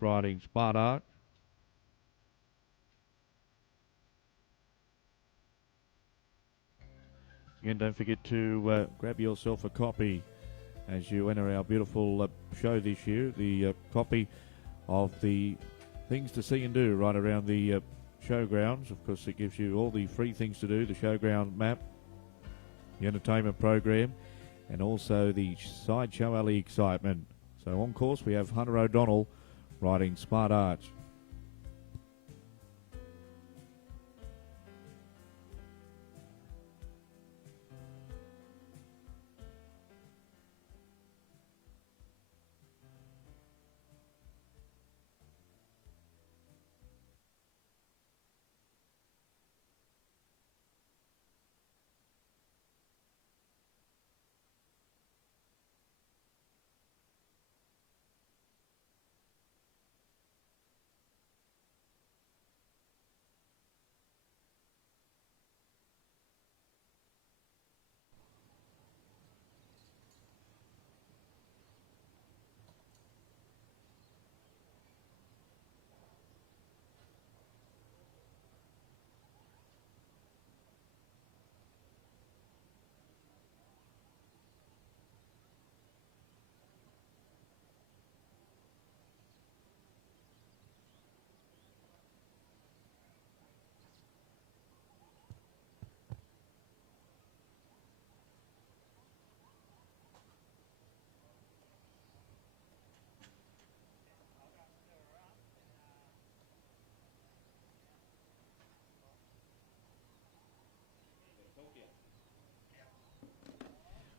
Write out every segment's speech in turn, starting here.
riding Sparta. Again, don't forget to grab yourself a copy as you enter our beautiful show this year. The copy of the things to see and do right around the showgrounds. Of course, it gives you all the free things to do, the showground map, the entertainment program, and also the Sideshow Alley excitement. So on course, we have Hunter O'Donnell riding Smart Arch.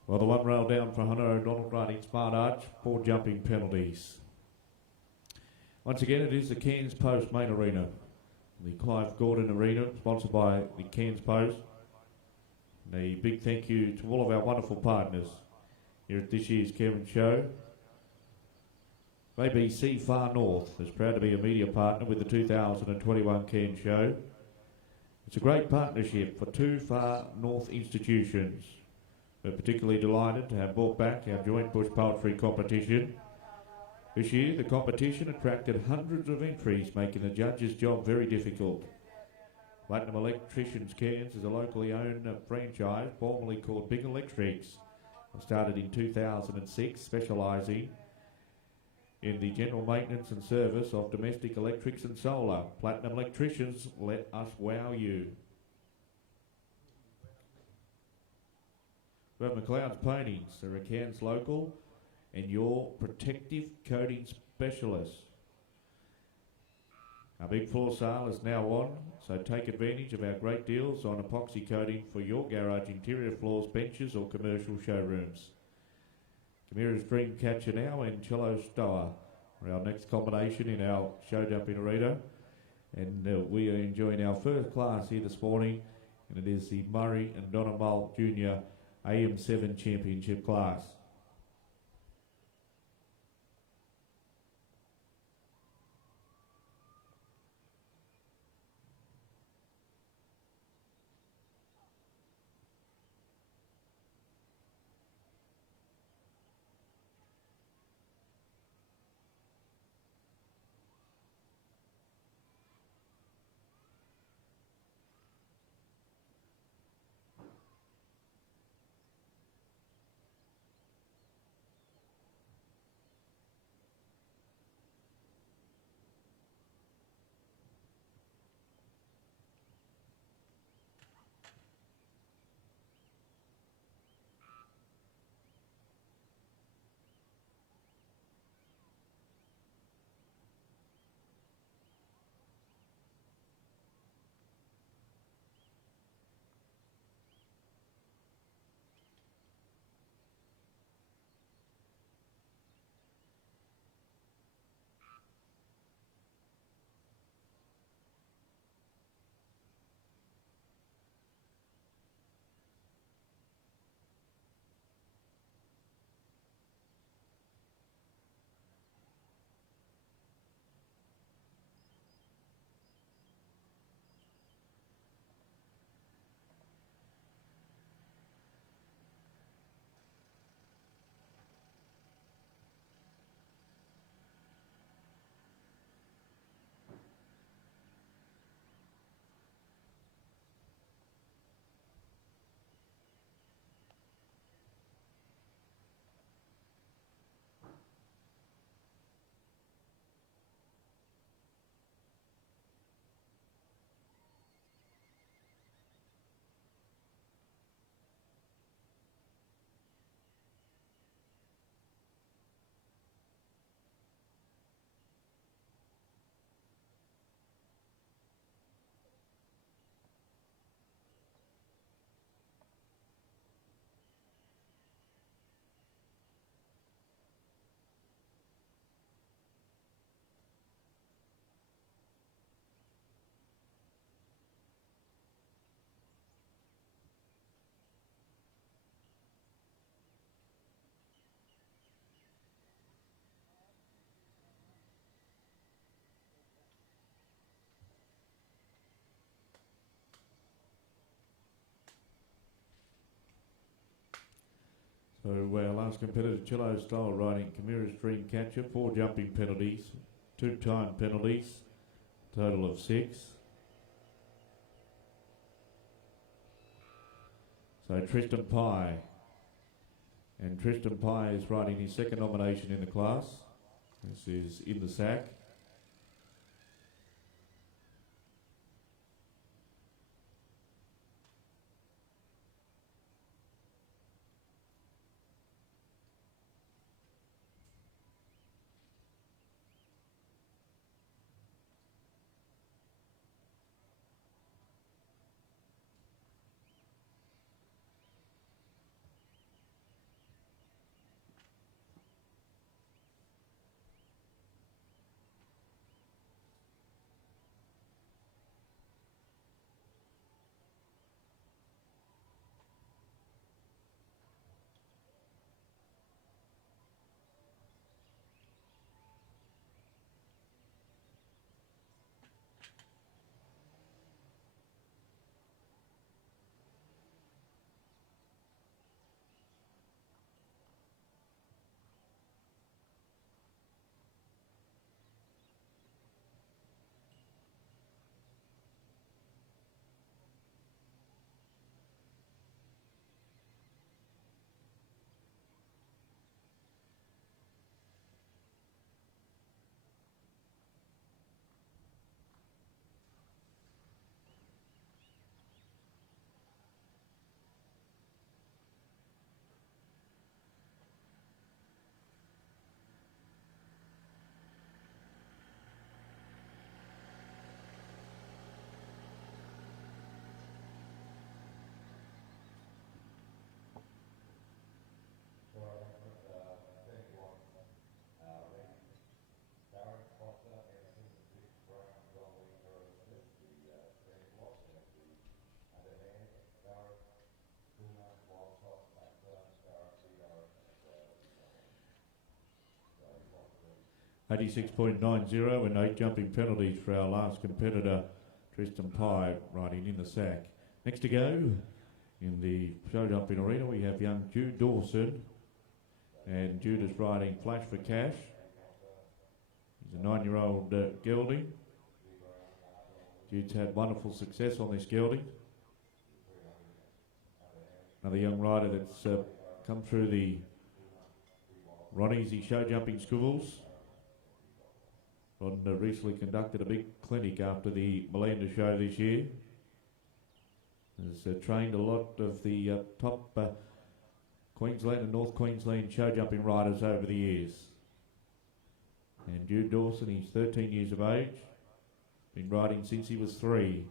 Well, the one rail down for Hunter O'Donnell riding Smart Arch, 4 jumping penalties. Once again, it is the Cairns Post main arena. The Clive Gordon Arena, sponsored by the Cairns Post. And a big thank you to all of our wonderful partners here at this year's Cairns Show. ABC Far North is proud to be a media partner with the 2021 Cairns Show. It's a great partnership for 2 Far North institutions. We're particularly delighted to have brought back our joint bush poetry competition. This year, the competition attracted hundreds of entries, making the judges' job very difficult. Platinum Electricians Cairns is a locally owned franchise, formerly called Big Electrics. Started in 2006, specialising in the general maintenance and service of domestic electrics and solar. Platinum Electricians, let us wow you. We have McLeod's Paintings. They're a Cairns local and your protective coating specialist. Our big floor sale is now on, so take advantage of our great deals on epoxy coating for your garage interior floors, benches or commercial showrooms. Camira's Dreamcatcher now and Cello Stower are our next combination in our show jumping arena. And we are enjoying our first class here this morning, and it is the Murray and Donna Mull Jr. AM7 Championship class. So our last competitor, Cello Style riding Chimera's Dreamcatcher, 4 jumping penalties, 2 time penalties, total of 6. So Tristan Pye, and Tristan Pye is riding his second nomination in the class. This is In the Sack. $86.90 and 8 jumping penalties for our last competitor, Tristan Pye, riding In the Sack. Next to go, in the show jumping arena, we have young Jude Dawson, and Jude is riding Flash for Cash. He's a 9-year-old gelding. Jude's had wonderful success on this gelding. Another young rider that's come through the Ron Easy show jumping schools. Ron recently conducted a big clinic after the Melinda show this year. Has trained a lot of the top Queensland and North Queensland show jumping riders over the years. And Jude Dawson, he's 13 years of age, been riding since he was 3.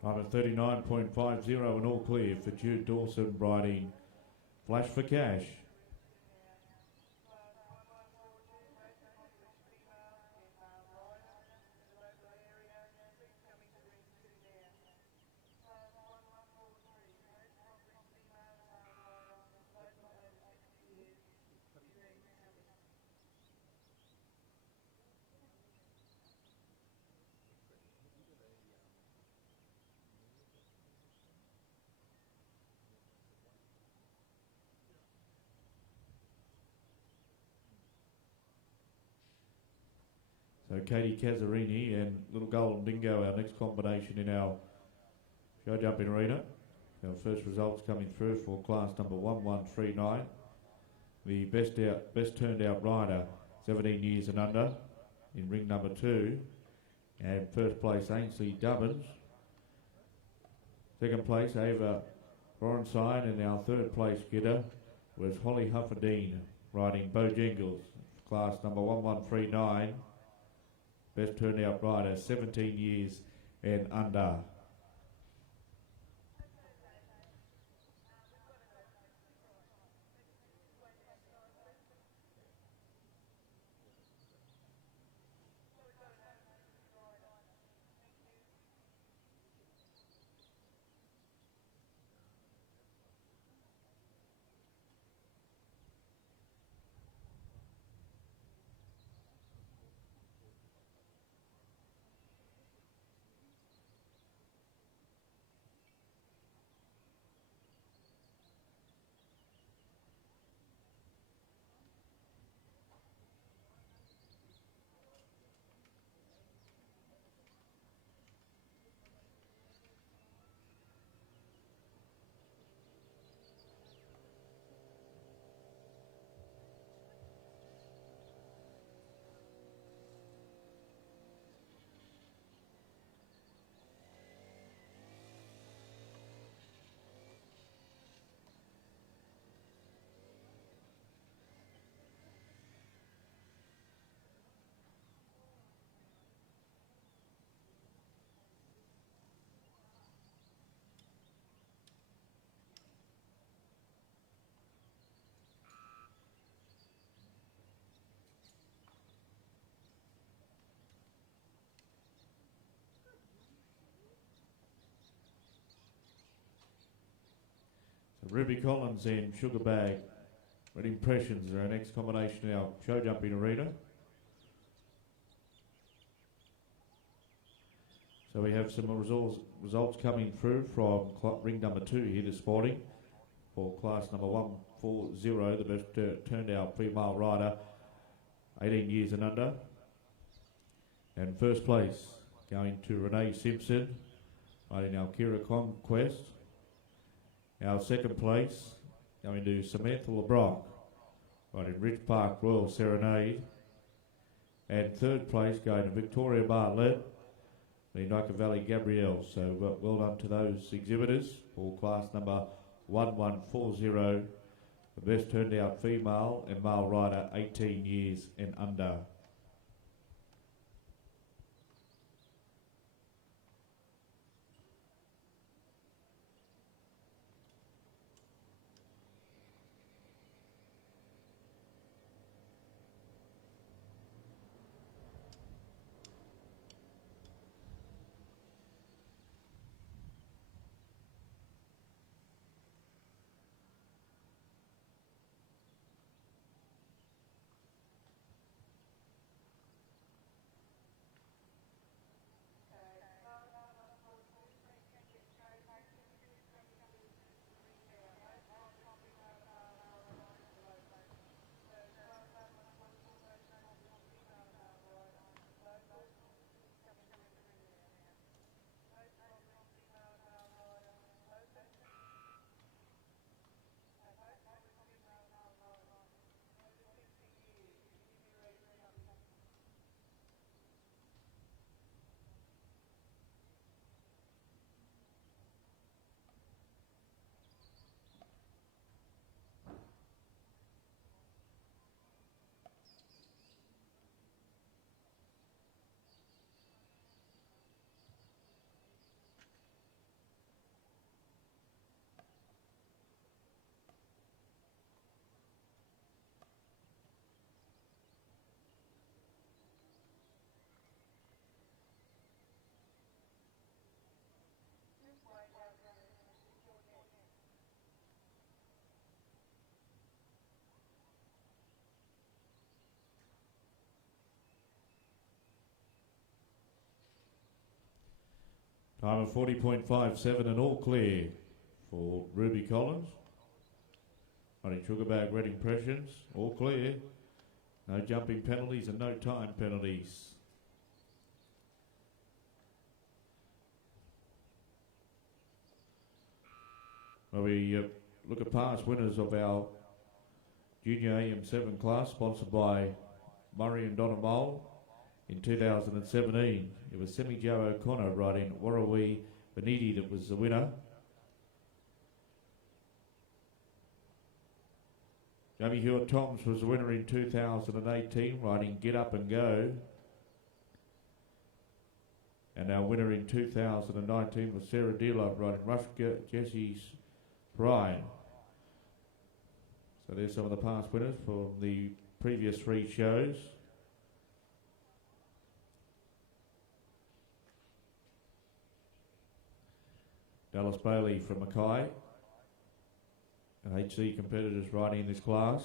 Time at 39.50 and all clear for Jude Dawson riding Flash for Cash. So Katie Cazzarini and Little Golden Dingo, our next combination in our show jumping arena. Our first results coming through for class number 1139. The best turned out rider, 17 years and under, in ring number 2. And first place, Ainsley Dubbins. Second place, Ava Lorenside, and our third place getter was Holly Hufferdine, riding Bojangles, class number 1139. Best turned out rider, 17 years and under. So Ruby Collins and Sugar Bag, Red Impressions are our next combination in our show jumping arena. So we have some results coming through from ring number 2 here this morning for class number 140, the best turned out female rider, 18 years and under. And first place going to Renee Simpson, riding our Kira Conquest. Our second place going to Samantha LeBrock, riding Ridge Park Royal Serenade. And third place going to Victoria Bartlett, the Nike Valley Gabrielle. So well done to those exhibitors for class number 1140, the best turned out female and male rider, 18 years and under. Time of 40.57 and all clear for Ruby Collins. Running Sugarbag Red Impressions, all clear. No jumping penalties and no time penalties. Well, we look at past winners of our Junior AM7 class, sponsored by Murray and Donamole. In 2017, it was Semi Joe O'Connor riding Warrawee Beniti that was the winner. Jamie Hewitt-Toms was the winner in 2018, riding Get Up and Go. And our winner in 2019 was Sarah Dealer riding Rush Jesse's Pride. So there's some of the past winners from the previous 3 shows. Dallas Bailey from Mackay. HC competitors riding in this class.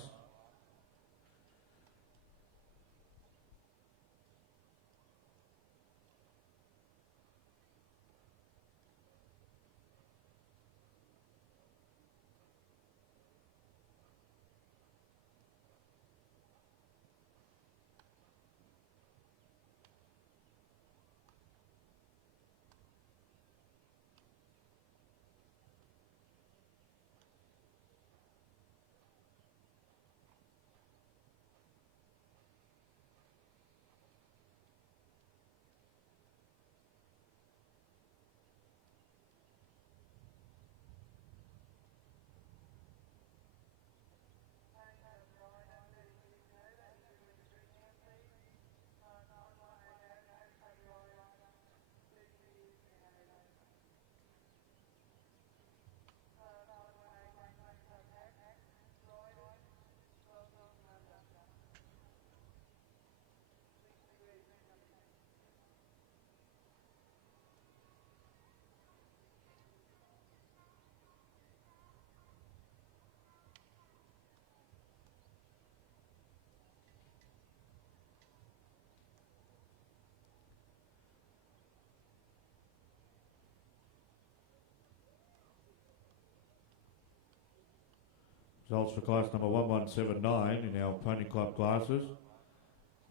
Results for class number 1179 in our Pony Club classes.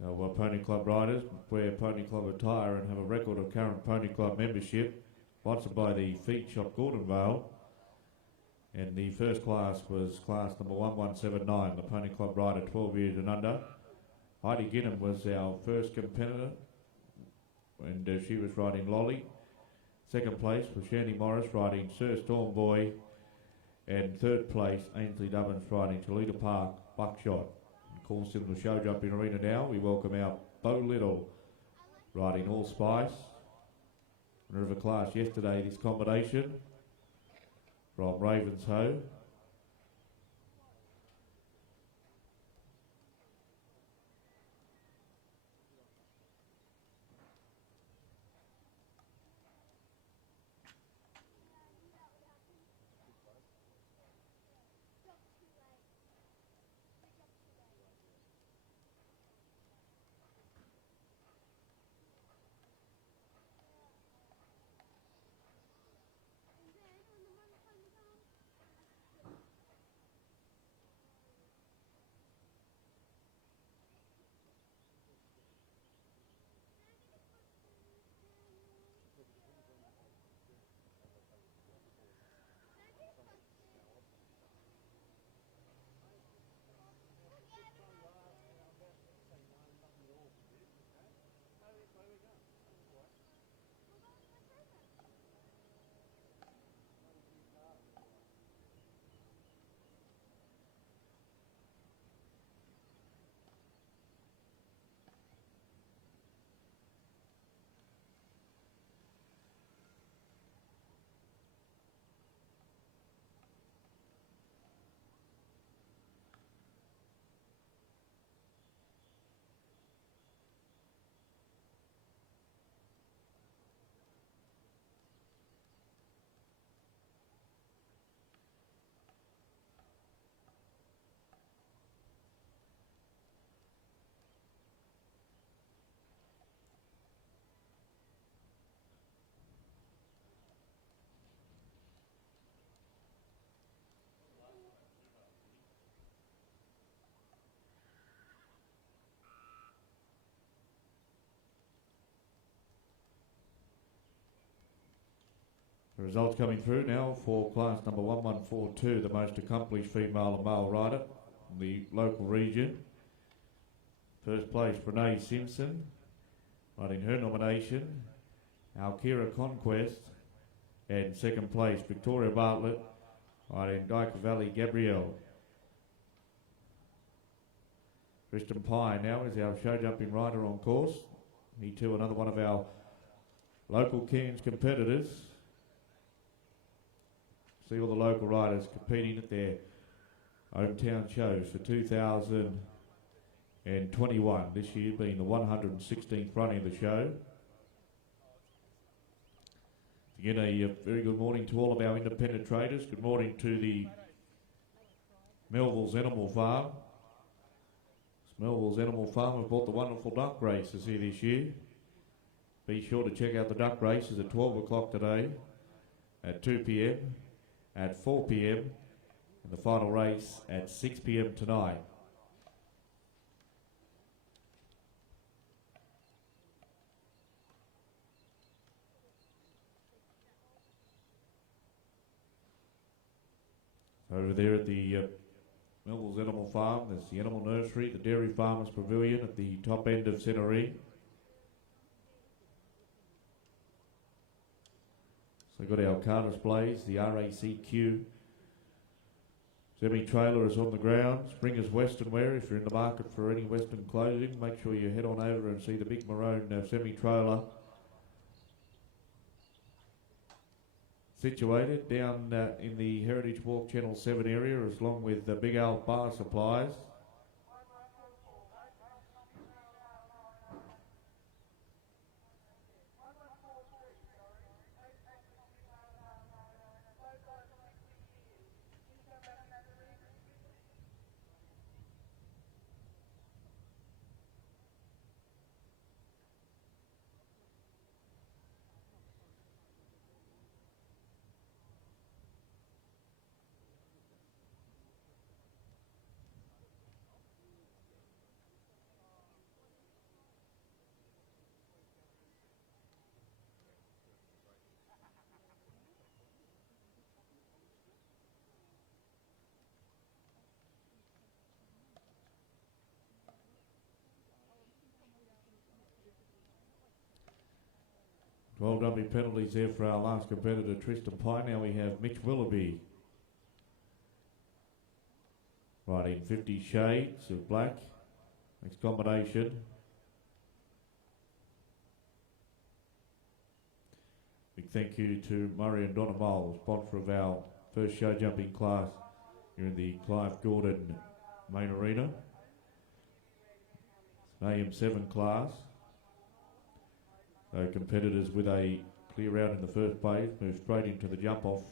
Our Pony Club riders wear Pony Club attire and have a record of current Pony Club membership, sponsored by the Feed Shop Gordonvale. And the first class was class number 1179, the Pony Club rider 12 years and under. Heidi Ginham was our first competitor, and she was riding Lolly. Second place was Shandy Morris riding Sir Stormboy. And third place, Ainsley Dubbins riding Toledo Park Buckshot. Calls in the show jumping arena now. We welcome out Bo Little riding Allspice. Winner of a class yesterday, this combination from Ravenshoe. The results coming through now for class number 1142, the most accomplished female and male rider in the local region. First place, Renee Simpson, riding her nomination. Alkira Conquest. And second place, Victoria Bartlett, riding Dyke Valley Gabrielle. Tristan Pye now is our show jumping rider on course. He too, another one of our local Cairns competitors. See all the local riders competing at their hometown shows for 2021, this year being the 116th running of the show. Again, a very good morning to all of our independent traders. Good morning to the Melville's Animal Farm. Melville's Animal Farm have brought the wonderful duck races here this year. Be sure to check out the duck races at 12 o'clock today, at 2 p.m, at 4 p.m, and the final race at 6 p.m. tonight. Over there at the Melville's Animal Farm, there's the Animal Nursery, the Dairy Farmers Pavilion at the top end of Centre Ring. So we've got our car displays, the RACQ semi-trailer is on the ground. Springers Western Wear, if you're in the market for any Western clothing, make sure you head on over and see the big maroon semi-trailer situated down in the Heritage Walk Channel 7 area, as long with the Big Al Bar Supplies. Well, dummy penalties there for our last competitor, Tristan Pye. Now we have Mitch Willoughby riding 50 Shades of Black. Next combination. Big thank you to Murray and Donna Mole, sponsor of our first show jumping class here in the Clive Gordon main arena. It's an AM7 class. So competitors with a clear round in the first place move straight into the jump-off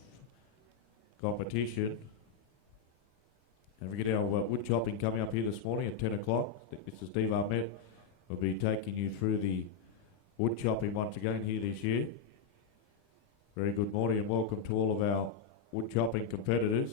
competition. And we get our wood chopping coming up here this morning at 10 o'clock. Mr. Steve Armett will be taking you through the wood chopping once again here this year. Very good morning and welcome to all of our wood chopping competitors.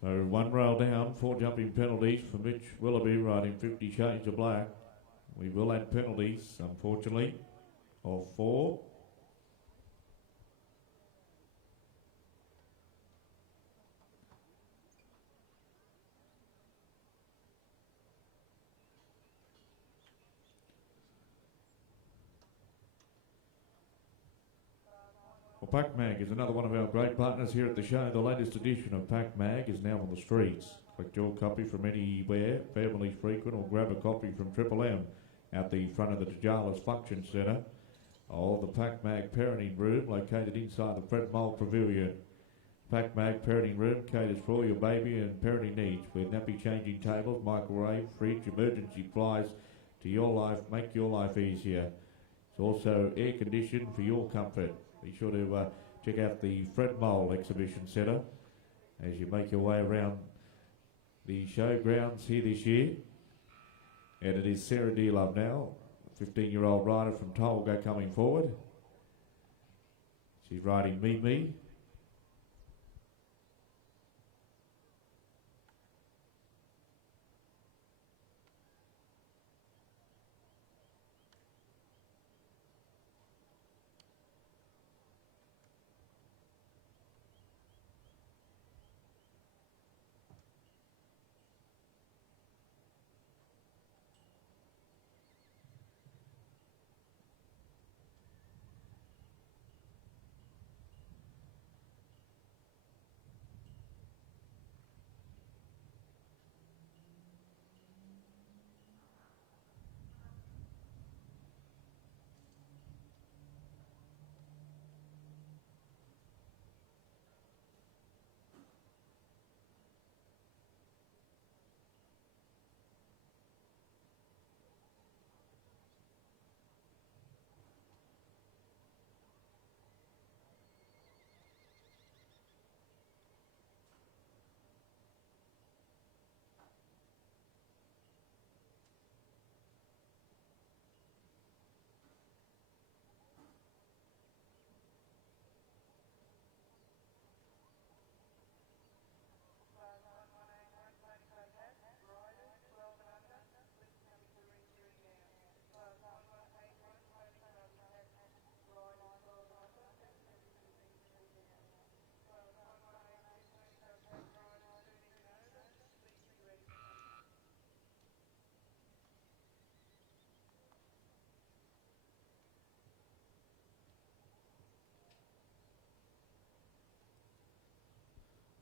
So one rail down, 4 jumping penalties for Mitch Willoughby riding 50 Shades of Black. We will add penalties, unfortunately, of 4. Well, PacMag is another one of our great partners here at the show. The latest edition of PacMag is now on the streets. Collect your copy from anywhere, Families Frequent, or grab a copy from Triple M. out the front of the Tajalas Function Centre, or the PacMag Parenting Room located inside the Fred Mole Pavilion. PacMag Parenting Room caters for all your baby and parenting needs with nappy changing tables, microwave, fridge, emergency flies to your life, make your life easier. It's also air conditioned for your comfort. Be sure to check out the Fred Mole Exhibition Centre as you make your way around the showgrounds here this year. And it is Sarah Dearlove now, 15-year-old rider from Tolga coming forward. She's riding Mimi.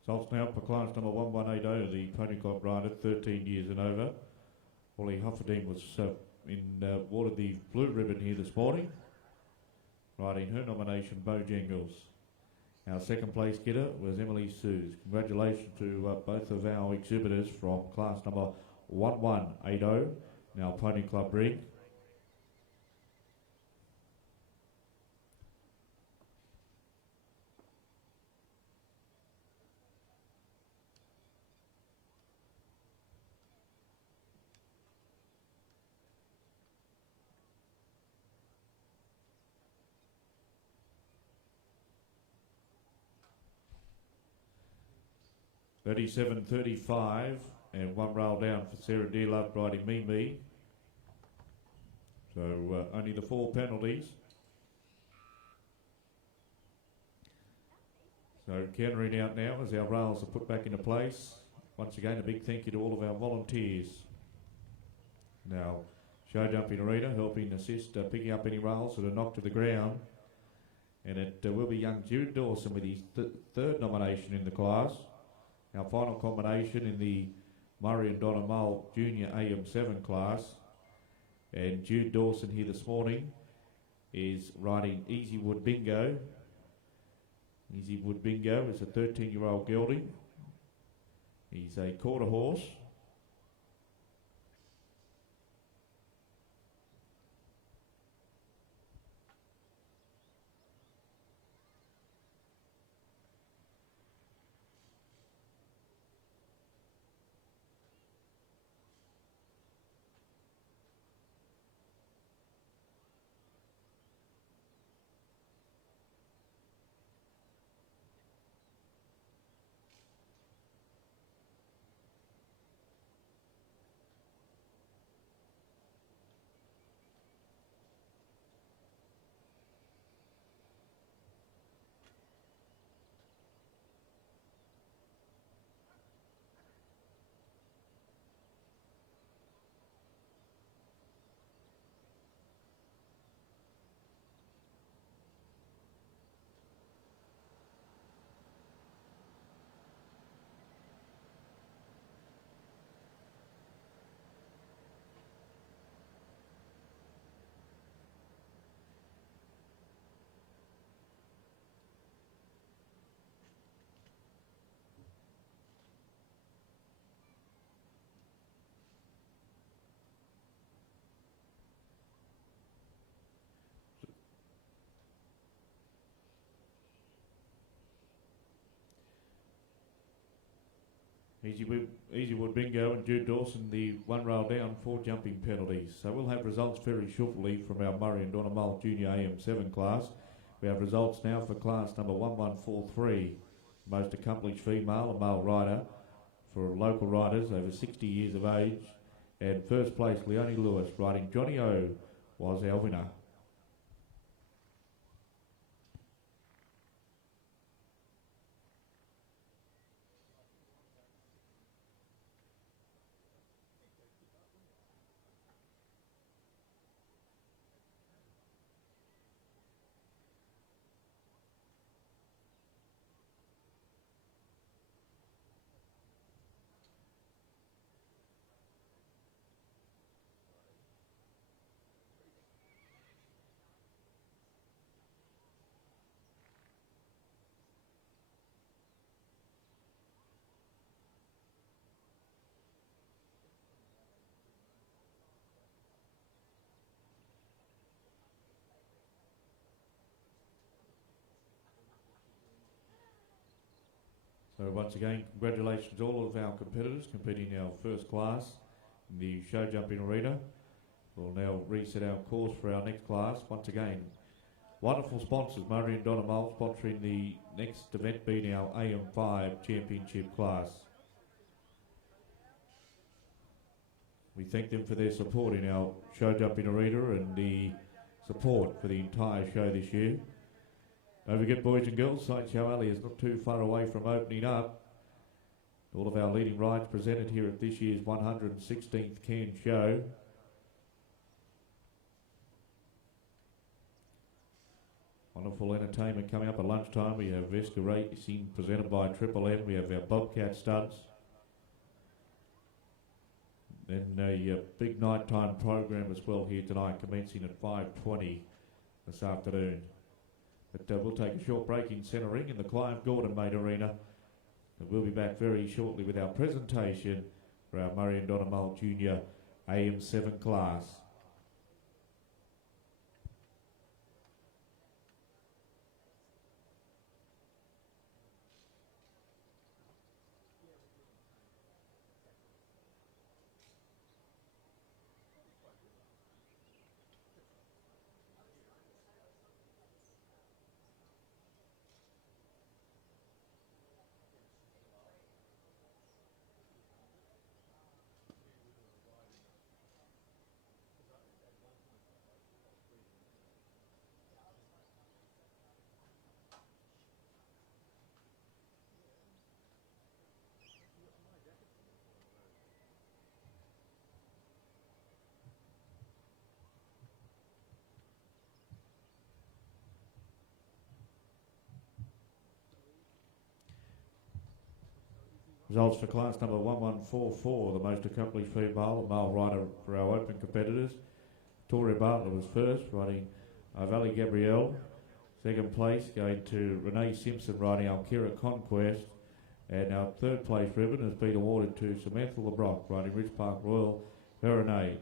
Results now for class number 1180, the Pony Club rider, 13 years and over. Wally Hufferdine was awarded the blue ribbon here this morning, riding her nomination, Bojangles. Our second place getter was Emily Sues. Congratulations to both of our exhibitors from class number 1180, now Pony Club ring. $37.35 and one rail down for Sarah Dearlove riding Mimi. So only the 4 penalties. So countering out now as our rails are put back into place. Once again, a big thank you to all of our volunteers. Now, show jumping arena helping assist picking up any rails that are knocked to the ground. And it will be young Jude Dawson with his third nomination in the class. Our final combination in the Murray and Donna Mull Junior AM7 class. And Jude Dawson here this morning is riding Easywood Bingo. Easywood Bingo is a 13-year-old gelding. He's a quarter horse. Easywood Bingo and Jude Dawson the one rail down for jumping penalties. So we'll have results very shortly from our Murray and Donamole Junior AM7 class. We have results now for class number 1143, most accomplished female and male rider for local riders over 60 years of age. And first place, Leonie Lewis, riding Johnny O, was our winner. So once again, congratulations to all of our competitors competing in our first class in the show jumping arena. We'll now reset our course for our next class. Once again, wonderful sponsors, Murray and Donamole, sponsoring the next event being our AM5 Championship class. We thank them for their support in our show jumping arena and the support for the entire show this year. Don't forget, boys and girls, Sideshow Alley is not too far away from opening up. All of our leading rides presented here at this year's 116th Cairns Show. Wonderful entertainment coming up at lunchtime. We have Vesca Racing presented by Triple M. We have our Bobcat stunts. Then a big nighttime program as well here tonight, commencing at 5:20 this afternoon. But we'll take a short break in centre ring in the Clive Gordon Mate Arena. And we'll be back very shortly with our presentation for our Murray and Donamole Junior AM7 class. Results for class number 1144, the most accomplished female and male rider for our open competitors. Victoria Bartlett was first, riding Valley Gabrielle. Second place going to Renee Simpson, riding Alkira Conquest. And our third place ribbon has been awarded to Samantha LeBrock, riding Ridge Park Royal Veronade.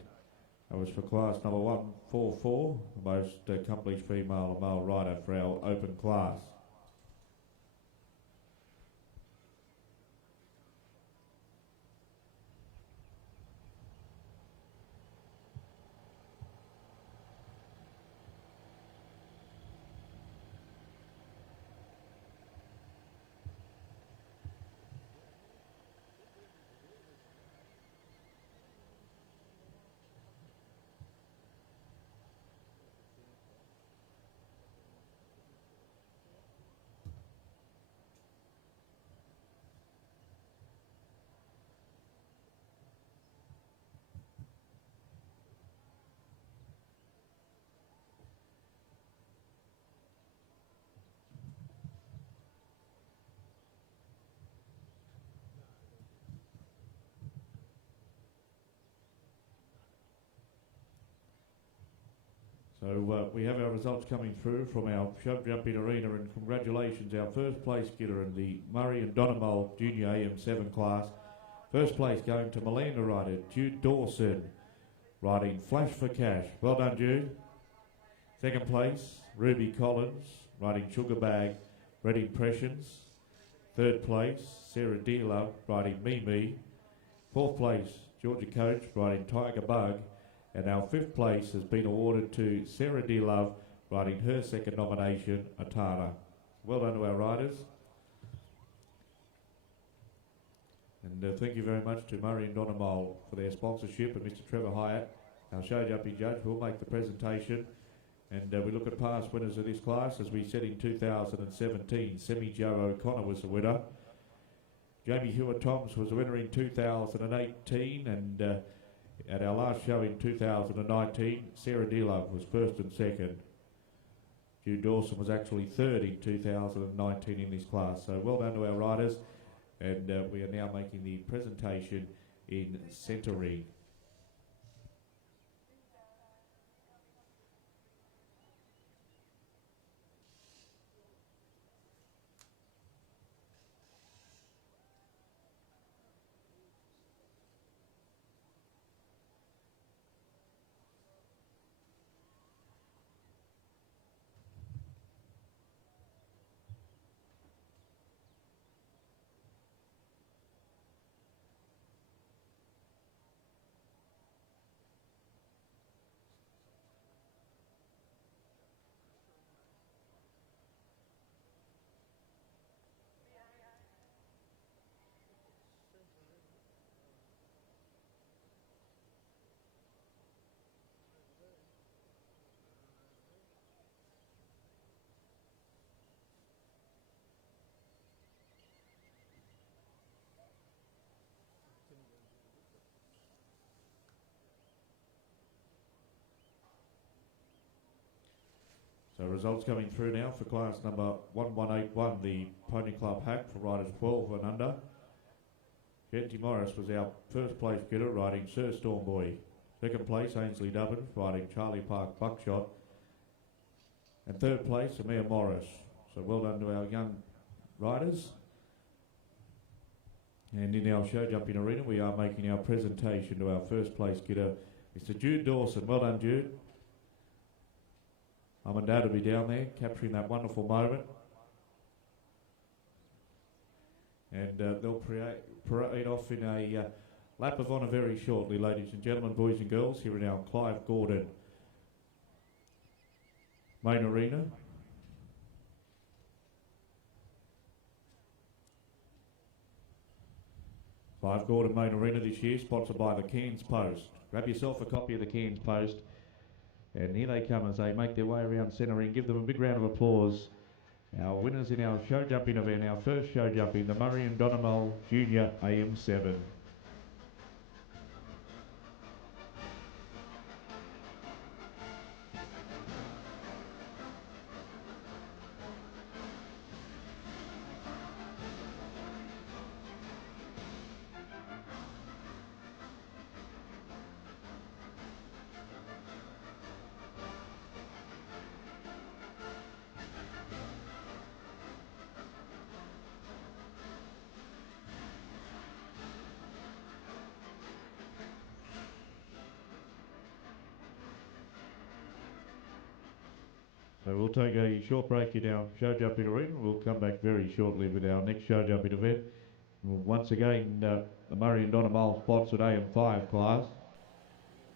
That was for class number 144, the most accomplished female and male rider for our open class. So we have our results coming through from our show jumping arena, and congratulations, our first place getter in the Murray and Donamole Junior AM7 class. First place going to Melinda rider Jude Dawson, riding Flash for Cash. Well done, Jude. Second place, Ruby Collins, riding Sugar Bag Red Impressions. Third place, Sarah Dealer riding Mimi. Fourth place, Georgia Coach riding Tiger Bug. And our fifth place has been awarded to Sarah Dealove riding her second nomination, Atana. Well done to our riders. And thank you very much to Murray and Donna Mole for their sponsorship, and Mr. Trevor Hyatt, our show jumping judge, will make the presentation. And we look at past winners of this class. As we said in 2017, Semi Joe O'Connor was the winner. Jamie Hewitt-Toms was the winner in 2018, and at our last show in 2019, Sarah Dealove was first and second. Jude Dawson was actually third in 2019 in this class. So well done to our riders, and we are now making the presentation in centre ring. So results coming through now for class number 1181, the Pony Club Hack for riders 12 and under. Jetty Morris was our first place getter riding Sir Stormboy. Second place, Ainsley Dubbin riding Charlie Park Buckshot. And third place, Amir Morris. So well done to our young riders. And in our show jumping arena, we are making our presentation to our first place getter, Mr. Jude Dawson. Well done, Jude. Mum and Dad will be down there capturing that wonderful moment. And they'll parade off in a lap of honour very shortly, ladies and gentlemen, boys and girls, here in our Clive Gordon main arena. Clive Gordon main arena this year, sponsored by the Cairns Post. Grab yourself a copy of the Cairns Post. And here they come as they make their way around centre ring. Give them a big round of applause. Our winners in our show jumping event, our first show jumping, the Murray and Donamole Junior AM7. So we'll take a short break in our show jumping arena. We'll come back very shortly with our next show jumping event. Once again, the Murray and Donamole sponsored AM5 class.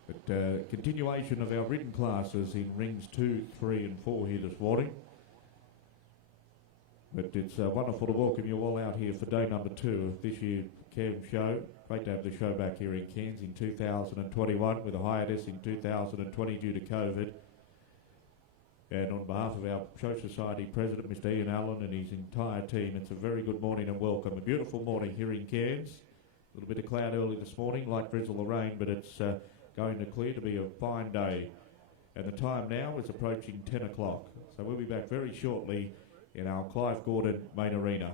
But continuation of our ridden classes in rings 2, 3 and 4 here this morning. But it's wonderful to welcome you all out here for day number 2 of this year's Cairns show. Great to have the show back here in Cairns in 2021 with a hiatus in 2020 due to COVID. And on behalf of our Show Society President, Mr. Ian Allen, and his entire team, it's a very good morning and welcome. A beautiful morning here in Cairns. A little bit of cloud early this morning, light drizzle of rain, but it's going to clear to be a fine day. And the time now is approaching 10 o'clock. So we'll be back very shortly in our Clive Gordon main arena.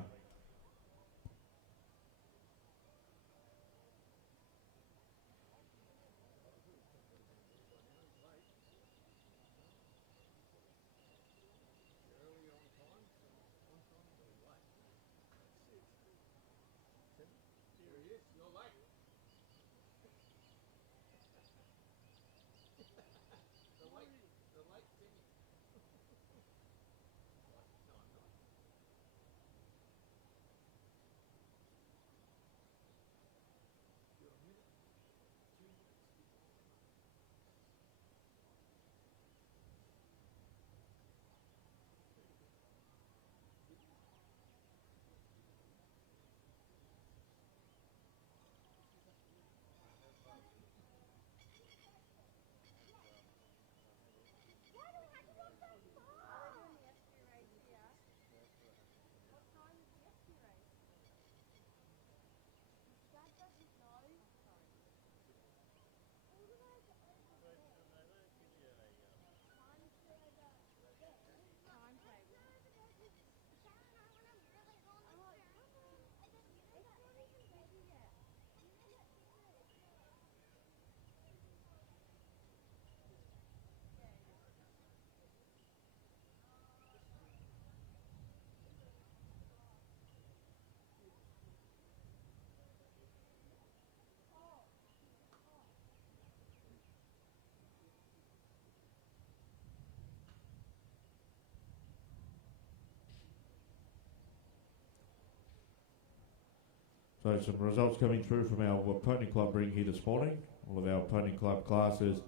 So some results coming through from our pony club ring here this morning. All of our pony club classes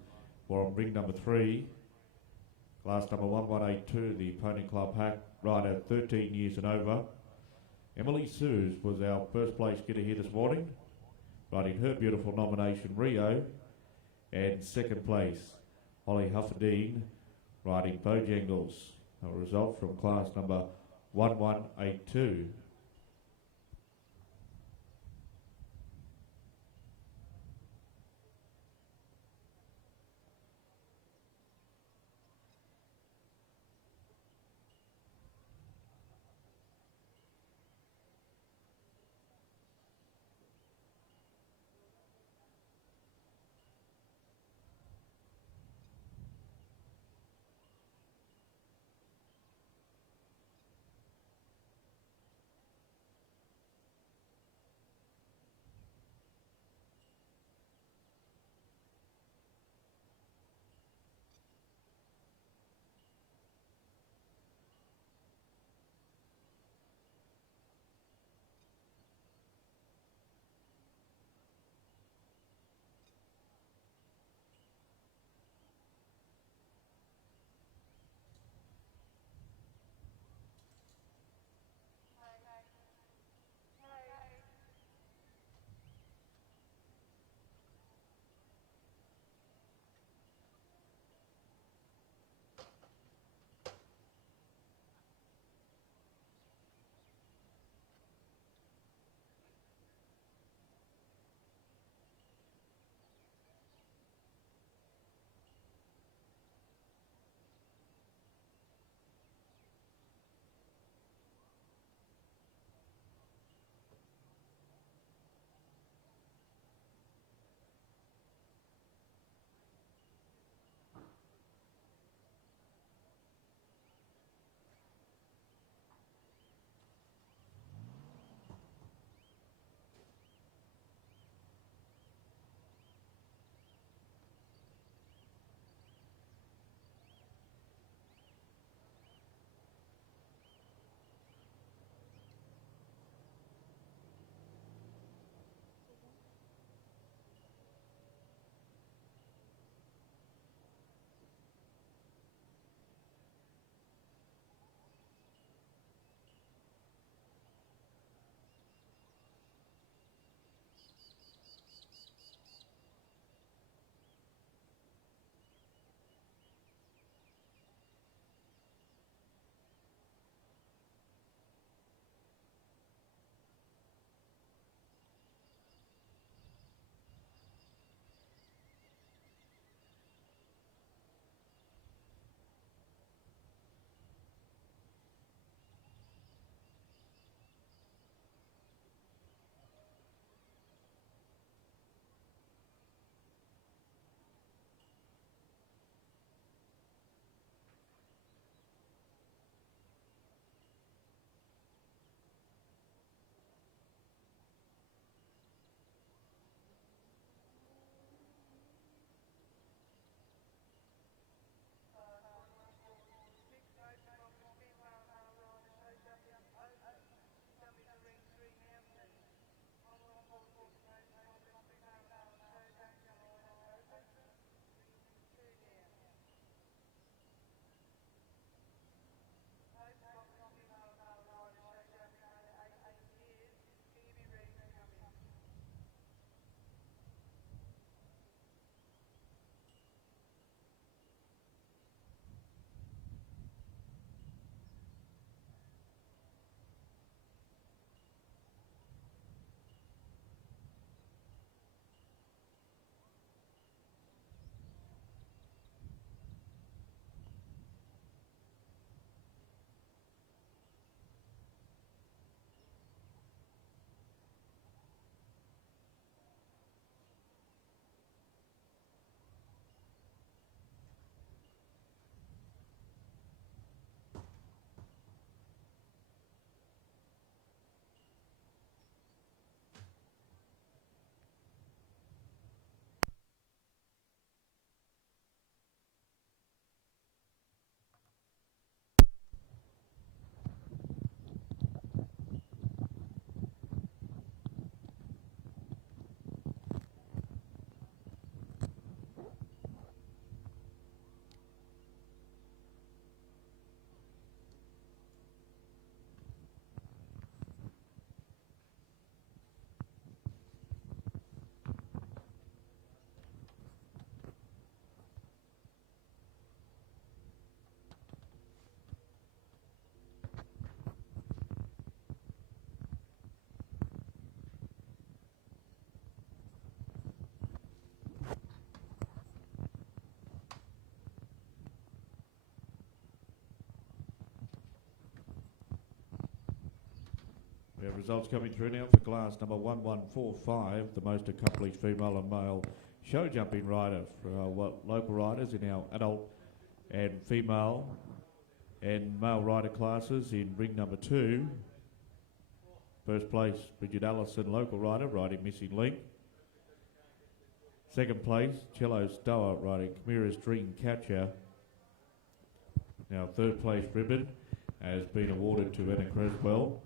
were on ring number 3. Class number 1182, the pony club hack rider 13 years and over. Emily Sues was our first place getter here this morning, riding her beautiful nomination Rio. And second place, Holly Hufferdine, riding Bojangles. A result from class number 1182. We have results coming through now for class number 1145, the most accomplished female and male show jumping rider for our local riders in our adult and female and male rider classes in ring number 2. First place, Bridget Allison, local rider, riding Missing Link. Second place, Cello Stower, riding Chimera's Dream Catcher. Now third place ribbon has been awarded to Anna Creswell,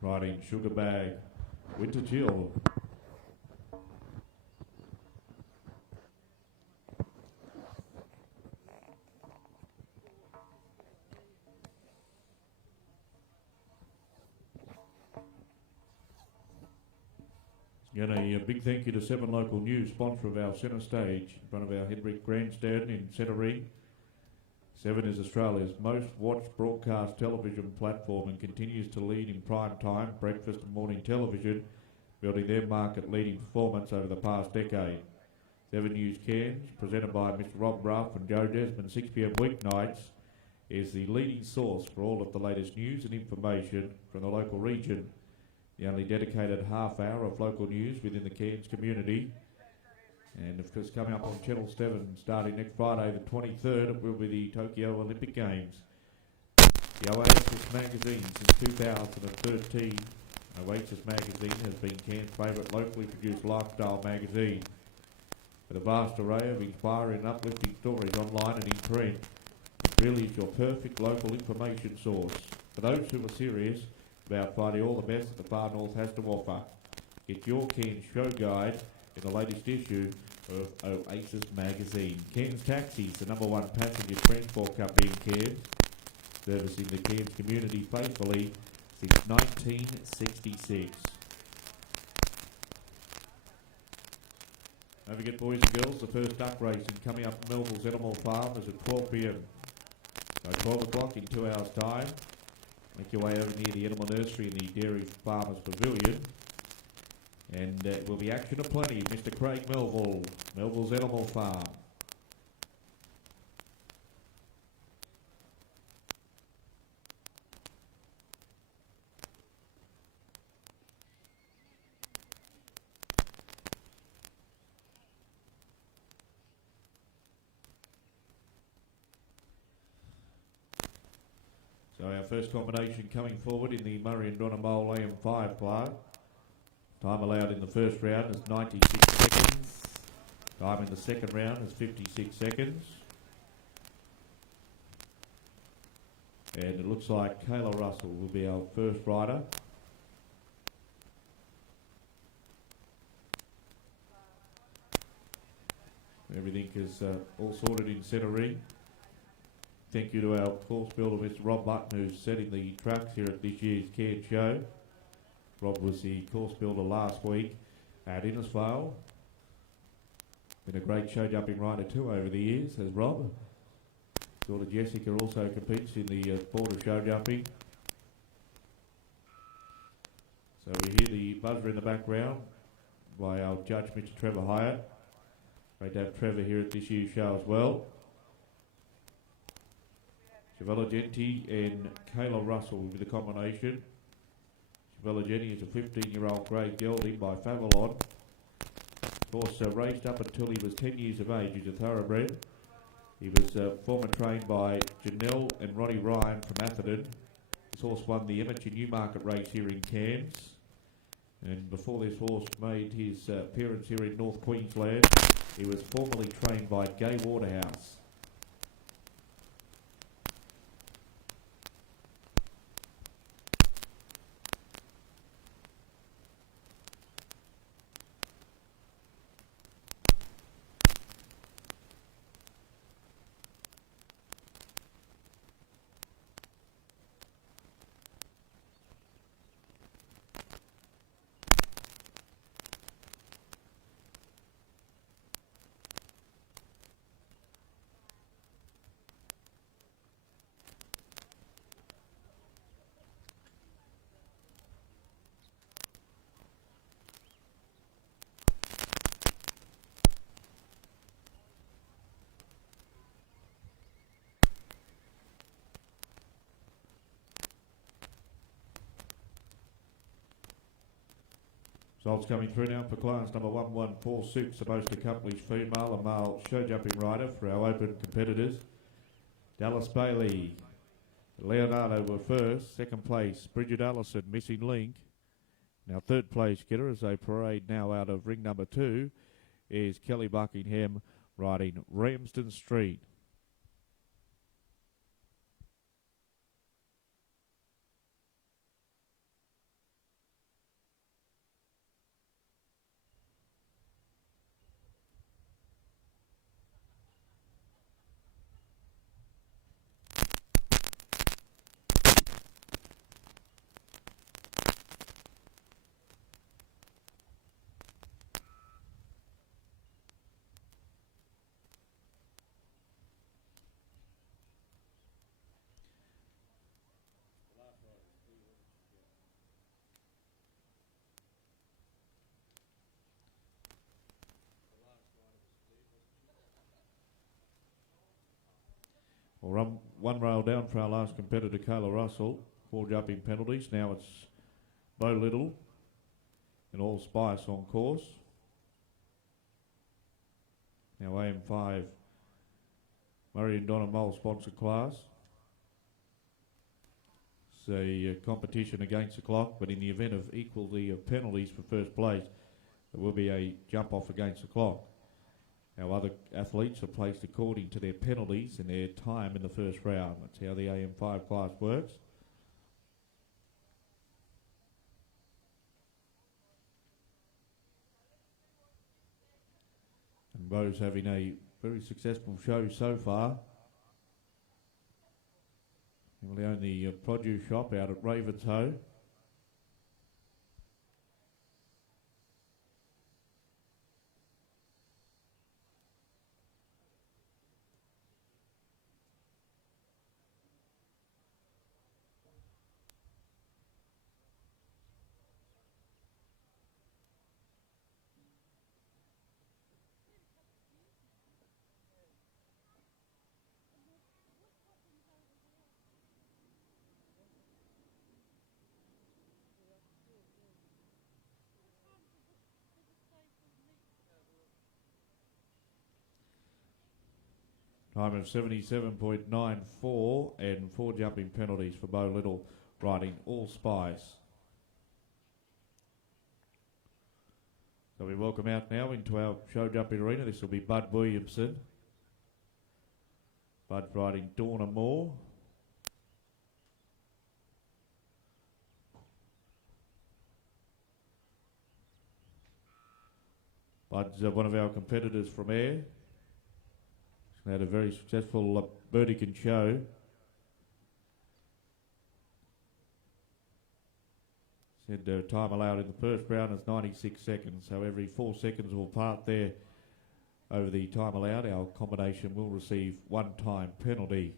riding Sugar Bag Winter Chill. Again, a big thank you to 7 Local News, sponsor of our centre stage in front of our Hendrick Grandstand in Centre Ring. 7 is Australia's most watched broadcast television platform and continues to lead in prime time, breakfast and morning television, building their market-leading performance over the past decade. 7 News Cairns, presented by Mr Rob Ruff and Joe Desmond, 6 p.m. weeknights, is the leading source for all of the latest news and information from the local region. The only dedicated half hour of local news within the Cairns community. And of course, coming up on Channel 7, starting next Friday the 23rd, it will be the Tokyo Olympic Games. The Oasis magazine since 2013. Oasis magazine has been Cairns' favourite locally produced lifestyle magazine, with a vast array of inspiring and uplifting stories online and in print. It really is your perfect local information source for those who are serious about finding all the best that the Far North has to offer. Get your Cairns show guide in the latest issue of Oasis magazine. Cairns Taxis, the #1 passenger transport company in Cairns, servicing the Cairns community faithfully since 1966. Don't forget, boys and girls, the first duck racing coming up at Melville's Animal Farm is at 12 p.m. So 12 o'clock in 2 hours' time. Make your way over near the Animal Nursery and the Dairy Farmers Pavilion. And it will be action aplenty. Mr Craig Melville, Melville's Animal Farm. So our first combination coming forward in the Murray and Donna Mole AM5 class. Time allowed in the first round is 96 seconds. Time in the second round is 56 seconds. And it looks like Kayla Russell will be our first rider. Everything is all sorted in centre ring. Thank you to our course builder, Mr Rob Button, who's setting the tracks here at this year's Cairns show. Rob was the course builder last week at Innisfail. Been a great show jumping rider too over the years, has Rob. Daughter Jessica also competes in the sport of show jumping. So we hear the buzzer in the background by our judge, Mr Trevor Hyatt. Great to have Trevor here at this year's show as well. Chavella Genti and Kayla Russell will be the combination. Chavella Genti is a 15-year-old grey gelding by Favalon. Of course, raced up until he was 10 years of age. He's a thoroughbred. He was former trained by Janelle and Ronnie Ryan from Atherton. This horse won the amateur Newmarket race here in Cairns. And before this horse made his appearance here in North Queensland, he was formerly trained by Gay Waterhouse. Results coming through now for class number 1146, the most accomplished female and male show jumping rider for our open competitors. Dallas Bailey, Leonardo were first. Second place, Bridget Allison, Missing Link. Now third place getter as they parade now out of ring number 2 is Kelly Buckingham riding Ramsden Street. We'll run one rail down for our last competitor, Kayla Russell. 4 jumping penalties. Now it's Bo Little and All Spice on course. Now AM5, Murray and Donna Mole sponsored class. It's a competition against the clock, but in the event of equality of penalties for first place, there will be a jump off against the clock. Our other athletes are placed according to their penalties and their time in the first round. That's how the AM5 class works. And Bo's having a very successful show so far. He own the produce shop out at Ravenshoe. Time of 77.94 and 4 jumping penalties for Bo Little riding All Spice. So we welcome out now into our show jumping arena. This will be Bud Williamson. Bud riding Dawna Moore. Bud's one of our competitors from Ayr. Had a very successful Burdekin show. Said time allowed in the first round is 96 seconds, so every 4 seconds will part there over the time allowed. Our combination will receive 1 time penalty.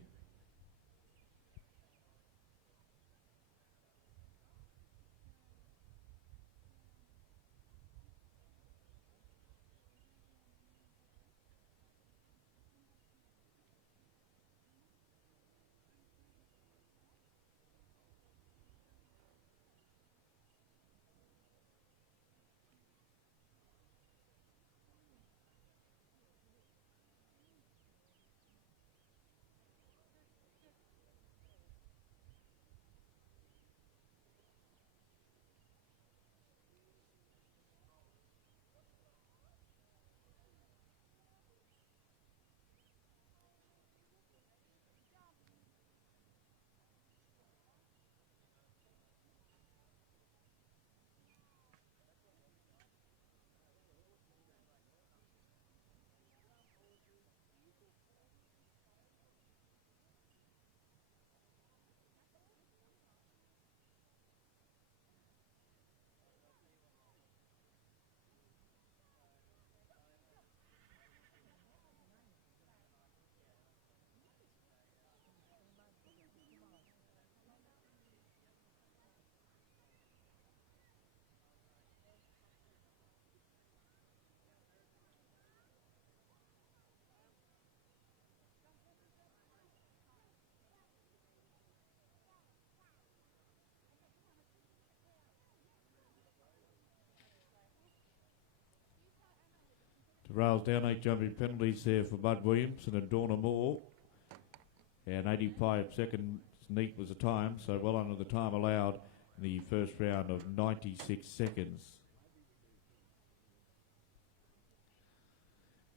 Rails down, 8 jumping penalties there for Bud Williams and Adorna Moore. And 85 seconds neat was the time, so well under the time allowed in the first round of 96 seconds.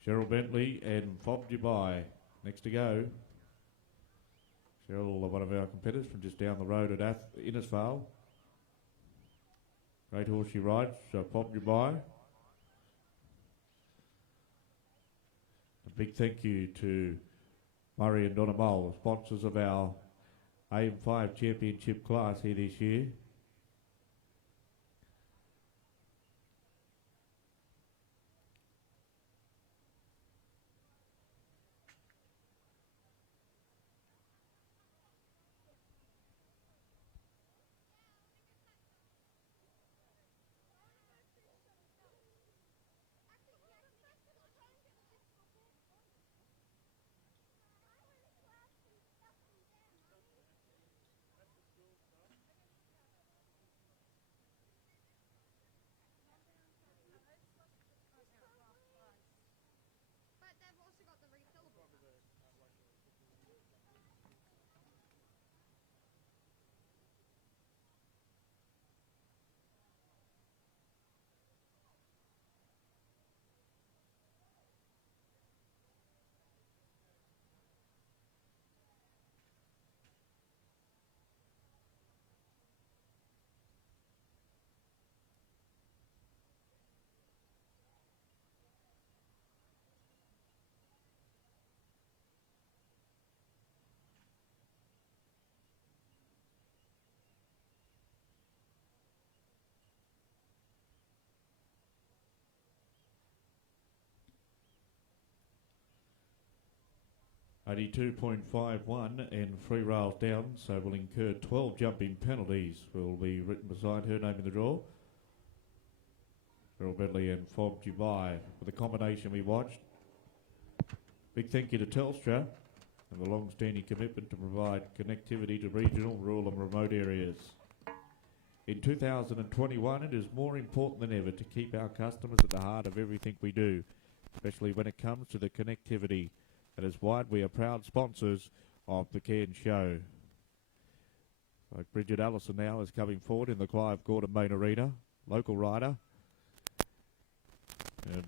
Cheryl Bentley and Fob Dubai next to go. Cheryl, one of our competitors from just down the road at Innisfail. Great horse she rides, Fob Dubai. A big thank you to Murray and Donna Mole, sponsors of our AM5 Championship class here this year. $82.51 and 3 rails down, so will incur 12 jumping penalties. Will be written beside her name in the draw. Cheryl Bentley and Fob Dubai for the combination we watched. Big thank you to Telstra and the long-standing commitment to provide connectivity to regional, rural and remote areas. In 2021, it is more important than ever to keep our customers at the heart of everything we do, especially when it comes to the connectivity. That is why we are proud sponsors of the Cairns Show. Like Bridget Allison now is coming forward in the Clive Gordon Main Arena, local rider.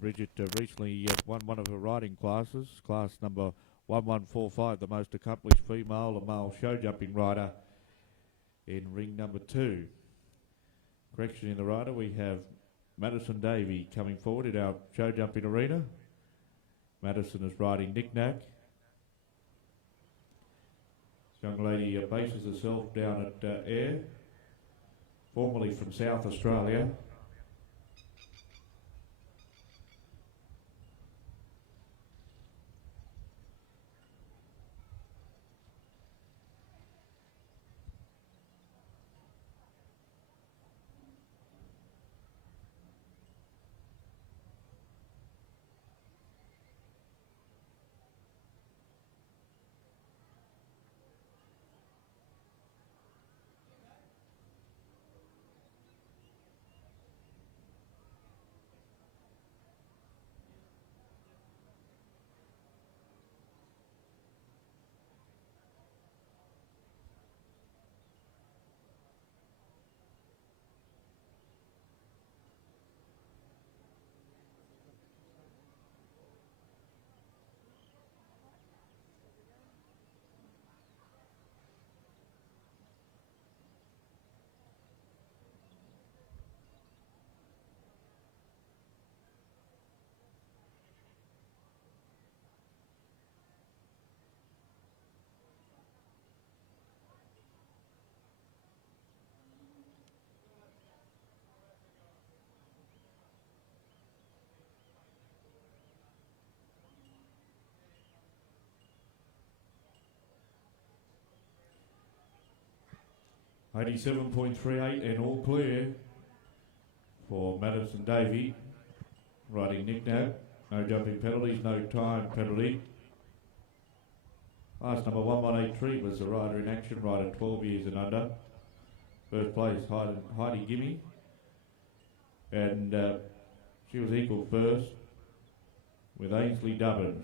Bridget recently won one of her riding classes, class number 1145, the most accomplished female and male show jumping rider in ring number 2. Correction in the rider, we have Madison Davey coming forward in our show jumping arena. Madison is riding Knick Knack. This young lady bases herself down at Ayr, formerly from South Australia. $87.38 and all clear for Madison Davey, riding Knick Knack. No jumping penalties, no time penalty. Last number 1183 was the rider in action, rider 12 years and under. First place, Heidi Gimme. And she was equal first. with Ainsley Dubbin.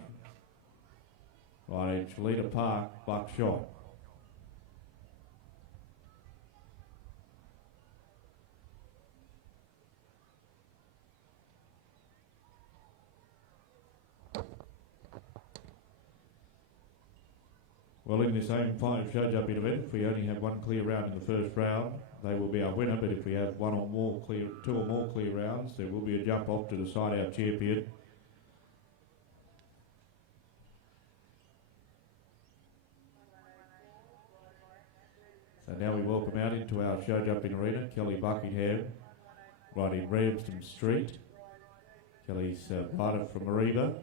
Right, Shalita Park, Buckshot. Well, in this same 5 show jumping event, if we only have one clear round in the first round, they will be our winner. But if we have two or more clear rounds, there will be a jump off to decide our champion. So now we welcome out into our show jumping arena Kelly Buckingham, riding Ramsden Street. Kelly's rider from Mariba.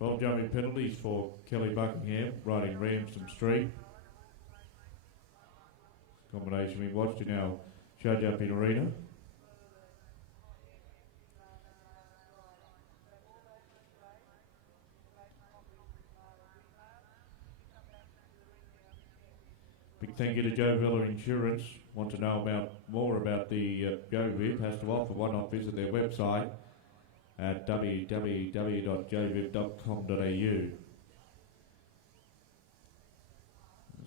Well, jumping penalties for Kelly Buckingham, riding Ramsden Street. Combination we watched in our show jumping arena. Big thank you to Joe Villa Insurance. Want to know more about the JoeVib, has to offer, why not visit their website at www.jovib.com.au.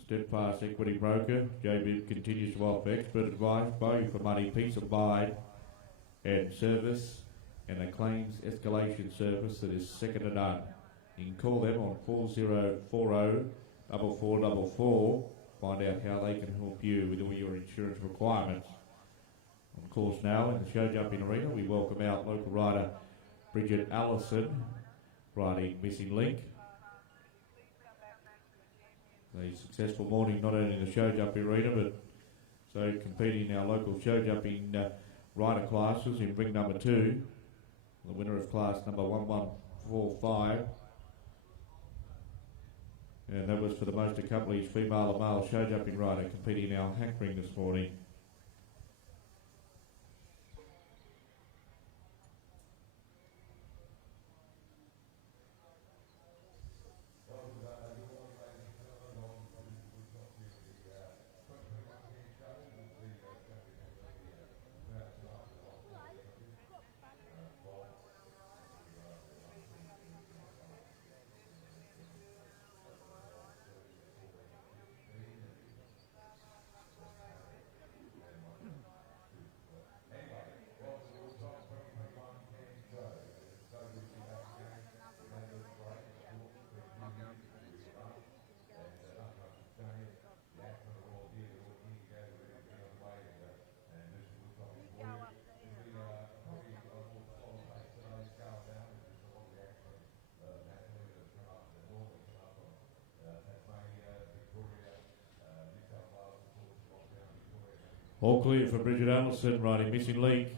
Steadfast Equity Broker, JoeVib continues to offer expert advice, value for money, peace of mind and service, and a claims escalation service that is second to none. You can call them on 4040 4444. Find out how they can help you with all your insurance requirements. Of course, now in the show jumping arena, we welcome out local rider Bridget Allison, riding Missing Link. A successful morning not only in the show jumping arena, but so competing in our local show jumping rider classes in ring number 2. The winner of class number 1145. And that was for the most accomplished female and male show jumping rider competing in our hack ring this morning. All clear for Bridget Allison, riding Missing Link.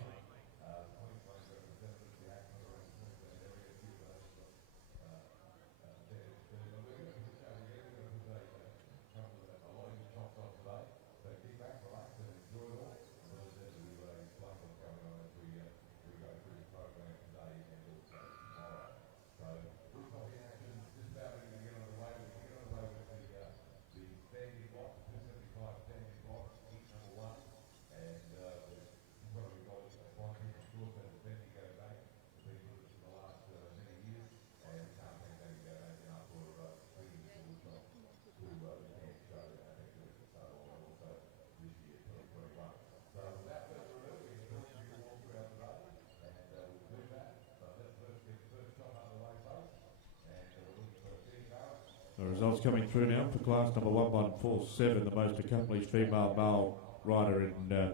The results coming through now for class number 1147, the most accomplished female male rider in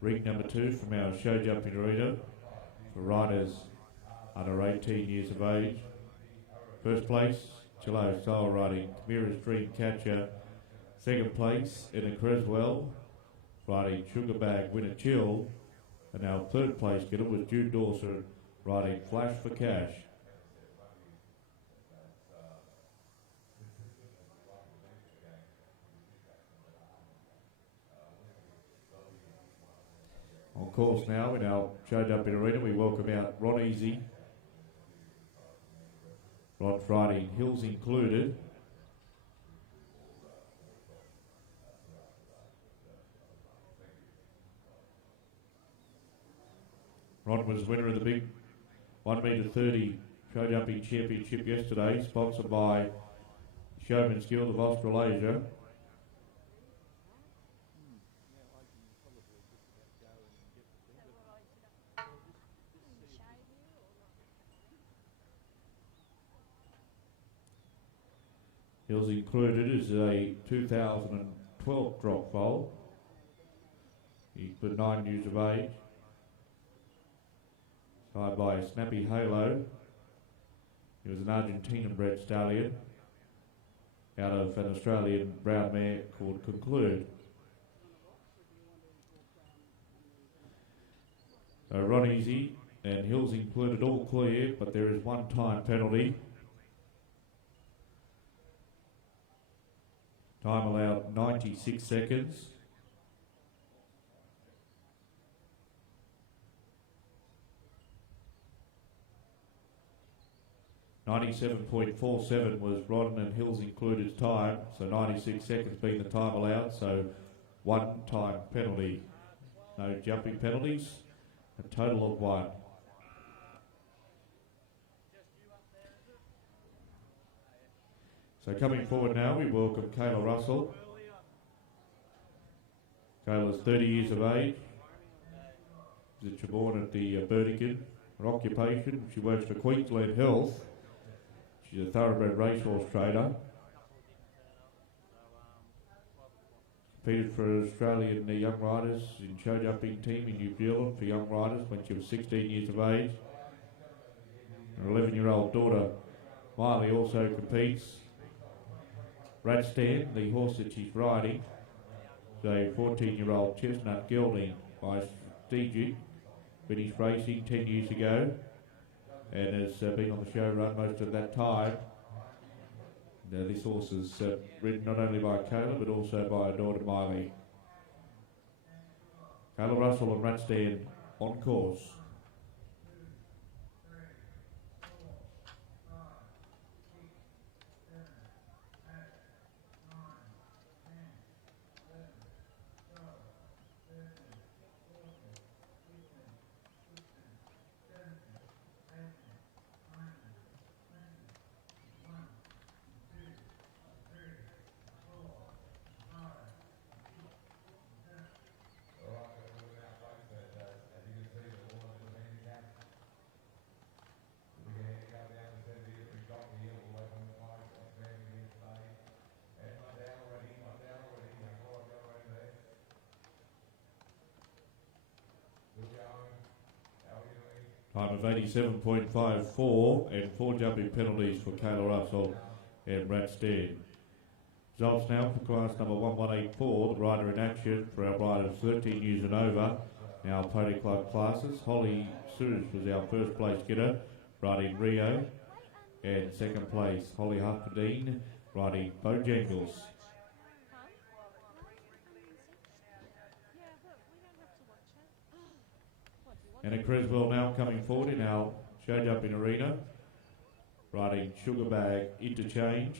ring number 2 from our show jumping arena for riders under 18 years of age. First place, Chilo Style riding Mira's Dream Catcher. Second place, Anna Creswell riding Sugar Bag Winner Chill. And our third place getter was Jude Dawson riding Flash for Cash. On course now in our show jumping arena, we welcome out Ron Easy. Ron's riding Hills Included. Ron was winner of the big 1 metre 30 show jumping championship yesterday, sponsored by Showman's Guild of Australasia. Hills Included is a 2012 drop foal. He's for 9 years of age. Tied by a Snappy Halo. He was an Argentinian bred stallion out of an Australian brown mare called Conclude. So Ron Easy and Hills Included all clear, but there is one time penalty. Time allowed 96 seconds. .97.47 was Ron and Hills Included's time, so 96 seconds being the time allowed, so one time penalty. No jumping penalties, a total of one. So coming forward now, we welcome Kayla Russell. Kayla's 30 years of age. She's born at the Burdekin. Her occupation, she works for Queensland Health. She's a thoroughbred racehorse trader. Competed for Australian young riders in show jumping team in New Zealand for young riders when she was 16 years of age. Her 11-year-old daughter Miley also competes. Ratstan, the horse that she's riding, is a 14-year-old chestnut gelding by Strategic. Finished racing 10 years ago and has been on the show run most of that time. Now this horse is ridden not only by Kayla but also by her daughter Miley. Kayla Russell and Ratstan on course. Time of 87.54 and 4 jumping penalties for Kayla Russell and Ratstan. Results now for class number 1184, the rider in action for our riders 13 years and over. Now Pony Club classes. Holly Suze was our first place getter, riding Rio. And second place, Holly Hufferdine, riding Bojangles. Anna Creswell now coming forward in our show jumping arena, riding Sugar Bag Interchange.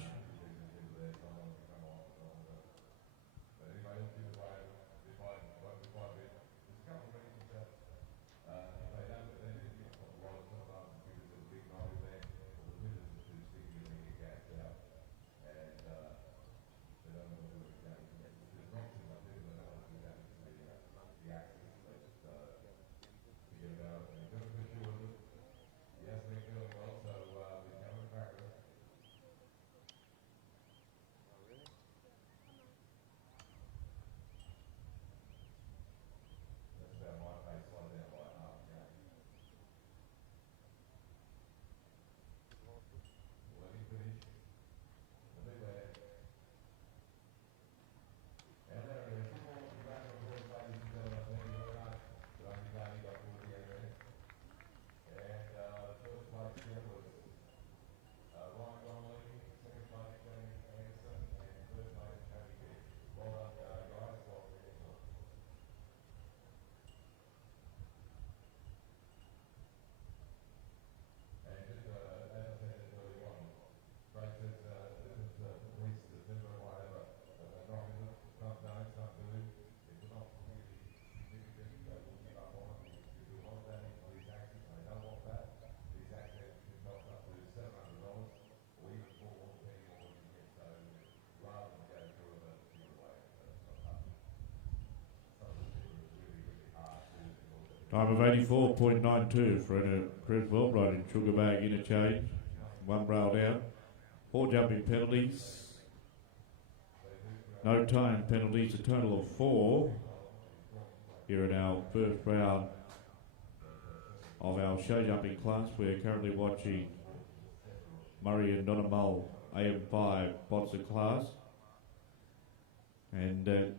Time of 84.92 for a Creswell riding Sugar Bag interchange. One railed out. 4 jumping penalties. No time penalties, a total of 4 here in our first round of our show jumping class. We're currently watching Murray and Donamull AM5 Boxer class. And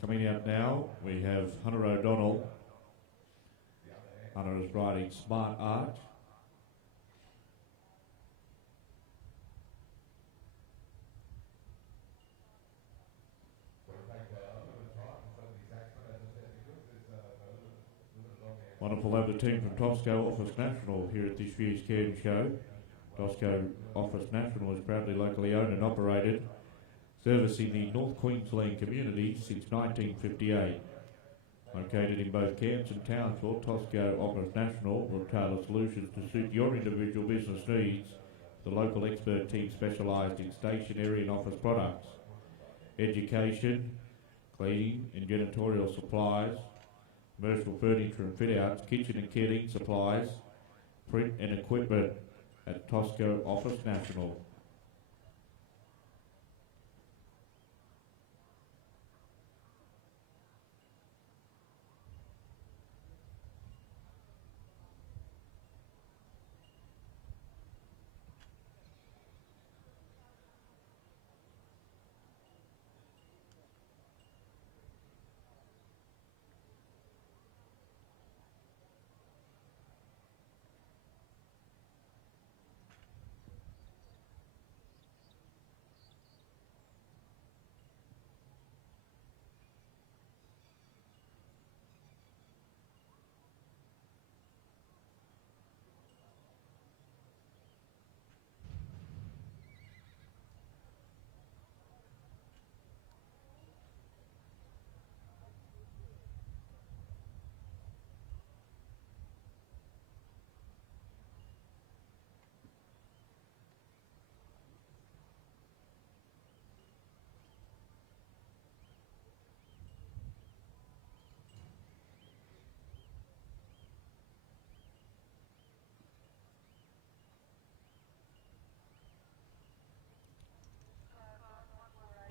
coming out now, we have Hunter O'Donnell. Hunter is riding Smart Art. Wonderful to have the team from Tosco Office National here at this year's Cairn Show. Tosco Office National is proudly locally owned and operated, servicing the North Queensland community since 1958. Located in both Cairns and Townsville, Tosco Office National will tailor solutions to suit your individual business needs. The local expert team specialised in stationery and office products, education, cleaning and janitorial supplies, commercial furniture and fit-outs, kitchen and kitting supplies, print and equipment at Tosco Office National.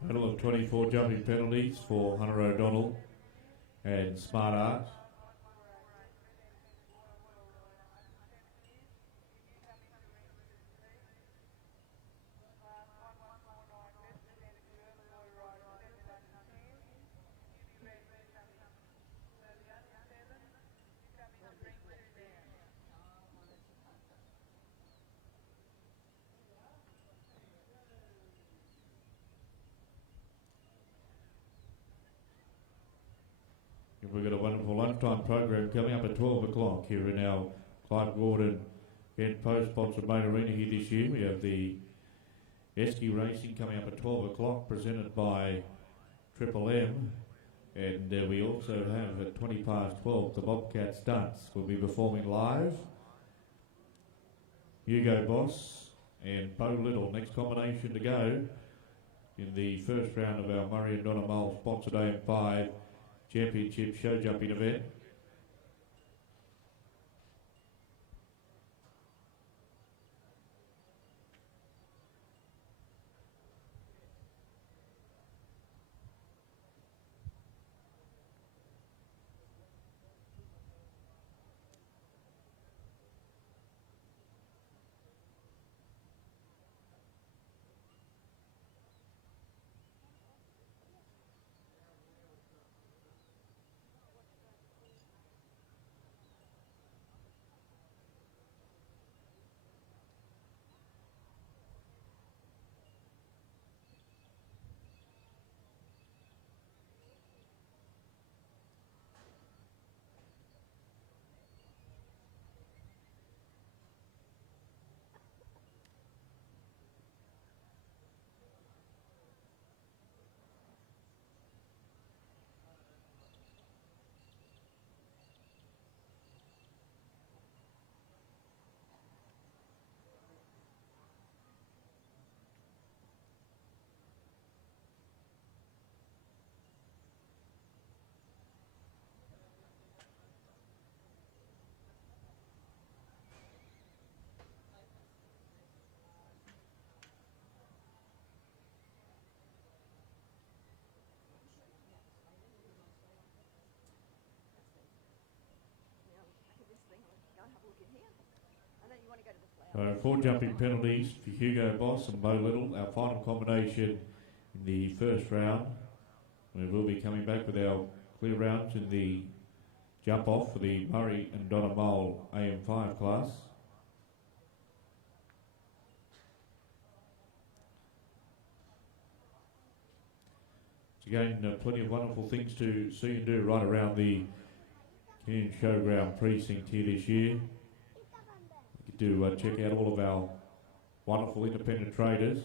Total of 24 jumping penalties for Hunter O'Donnell and Smart Art. We've got a wonderful lunchtime program coming up at 12 o'clock here in our Clive Gordon Kent Post sponsored main arena here this year. We have the Esky Racing coming up at 12 o'clock, presented by Triple M. And we also have at 20 past 12 the Bobcat Stunts will be performing live. Hugo Boss and Bo Little, next combination to go in the first round of our Murray and Donamull sponsored AM5 Championship show jumping event. So 4 jumping penalties for Hugo Boss and Bo Little, our final combination in the first round. We will be coming back with our clear rounds in the jump off for the Murray and Donna Mole AM5 class. Again, plenty of wonderful things to see and do right around the Cairns Showground precinct here this year. You get to check out all of our wonderful independent traders.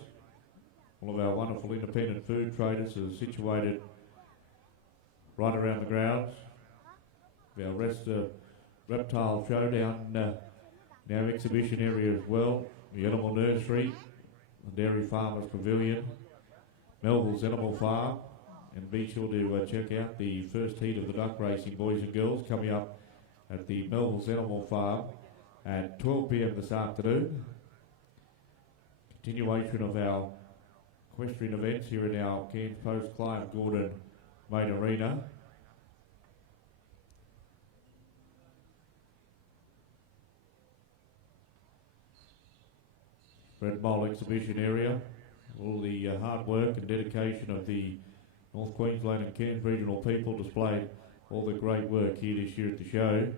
All of our wonderful independent food traders are situated right around the grounds. Our reptile showdown in our exhibition area as well. The Animal Nursery, the Dairy Farmers Pavilion, Melville's Animal Farm, and be sure to check out the first heat of the duck racing boys and girls coming up at the Melville's Animal Farm at 12 p.m. this afternoon. Continuation of our equestrian events here in our Cairns Post Clive Gordon Main Arena. Red Mole exhibition area. All the hard work and dedication of the North Queensland and Cairns regional people displayed all the great work here this year at the show,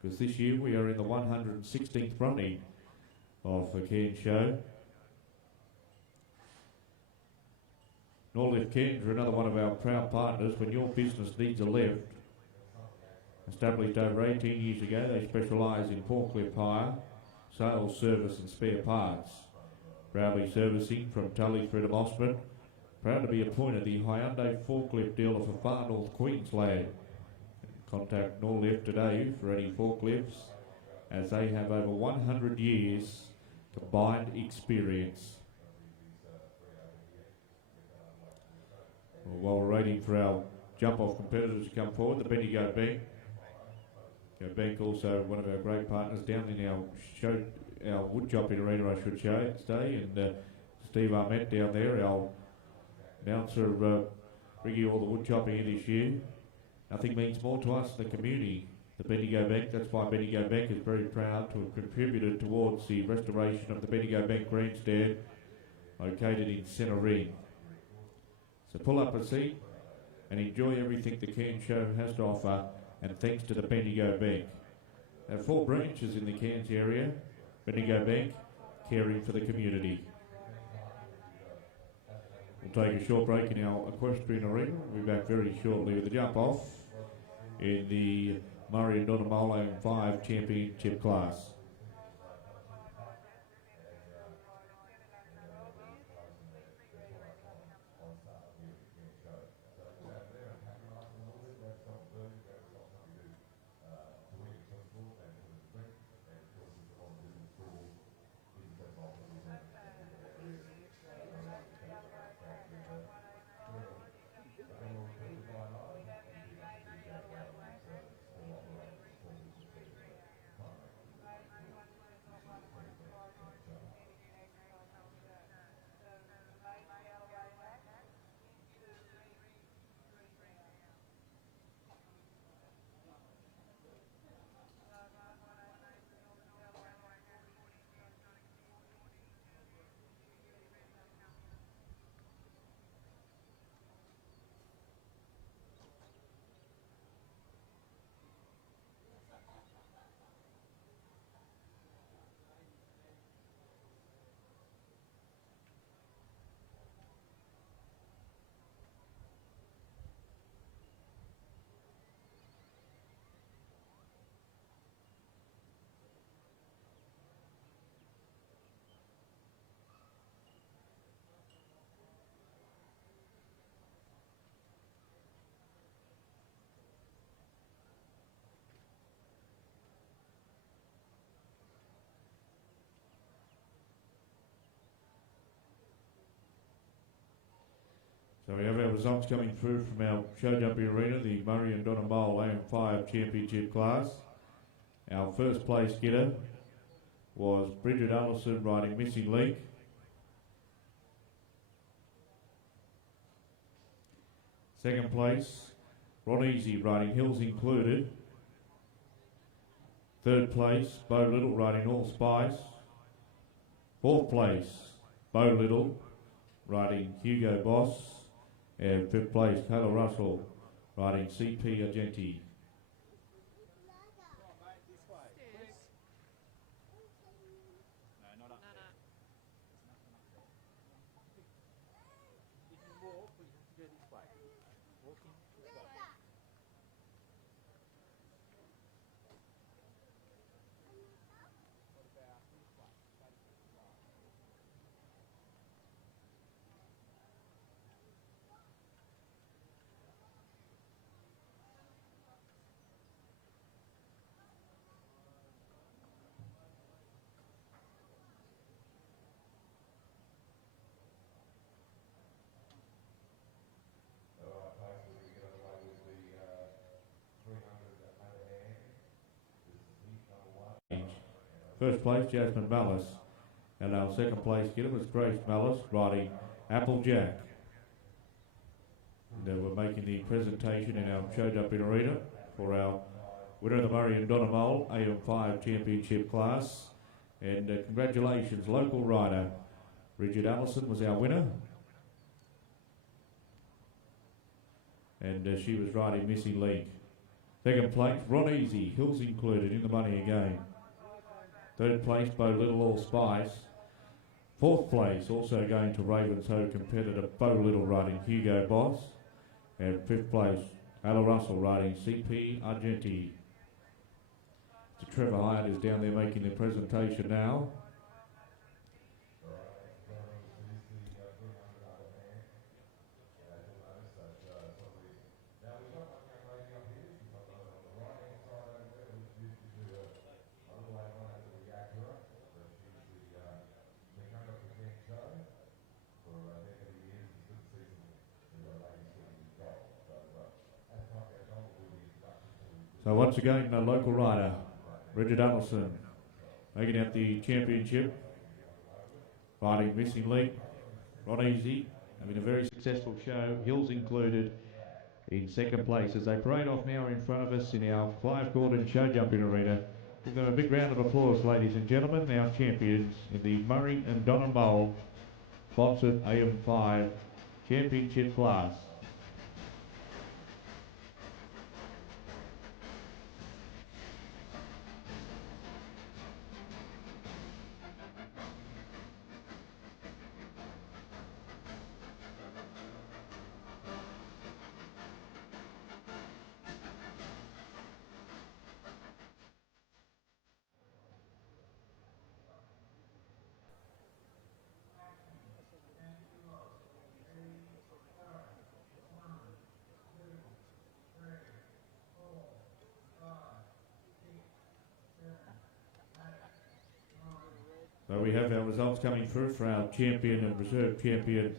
because this year we are in the 116th running of the Cairns show. Norlift Cairns are another one of our proud partners. When your business needs a lift, established over 18 years ago, they specialise in forklift hire, sales, service and spare parts. Proudly servicing from Tully through to Mossman. Proud to be appointed the Hyundai forklift dealer for Far North Queensland. Contact Norlift today for any forklifts, as they have over 100 years combined experience. Well, while we're waiting for our jump-off competitors to come forward, the Bendigo Bank. Bank also one of our great partners down in our wood chopping arena, I should say, and Steve Armett down there, our announcer, bringing all the wood chopping in this year. Nothing means more to us than the community. The Bendigo Bank, that's why Bendigo Bank is very proud to have contributed towards the restoration of the Bendigo Bank grandstand located in Centre Ring. So pull up a seat and enjoy everything the Cairns show has to offer, and thanks to the Bendigo Bank. There are 4 branches in the Cairns area. Bendigo Bank, caring for the community. We'll take a short break in our equestrian arena. We'll be back very shortly with the jump off in the Murray and Donna Mole AM5 championship class. So we have our results coming through from our show jumping arena, the Murray and Donna Mole AM5 championship class. Our first place getter was Bridget Allison riding Missing Link. Second place, Ron Easy riding Hills Included. Third place, Bo Little riding All Spice. Fourth place, Bo Little, riding Hugo Boss. And fifth place, Taylor Russell, riding CP Argenti. First place, Jasmine Mallis. And our second place getter was Grace Mallis, riding Applejack. And we're making the presentation in our show jumping arena for our winner of the Murray and Donna Mole AM5 Championship class. And congratulations, local rider Bridget Allison was our winner. And she was riding Missing Link. Second place, Ron Easy, Hills included, in the money again. Third place, Bo Little All Spice. Fourth place, also going to Ravenshoe competitor Bo Little riding Hugo Boss. And fifth place, Taylor Russell riding CP Argenti. Trevor Hyatt is down there making the presentation now. So once again, a local rider, Bridget Allison, making out the championship, riding Missing Link, Ron Easy, having a very successful show, Hills included, in second place as they parade off now in front of us in our Clive Gordon show jumping arena. Give them a big round of applause, ladies and gentlemen, our champions in the Murray and Donna Mole sponsored AM5 Championship class. So we have our results coming through for our champion and reserve champion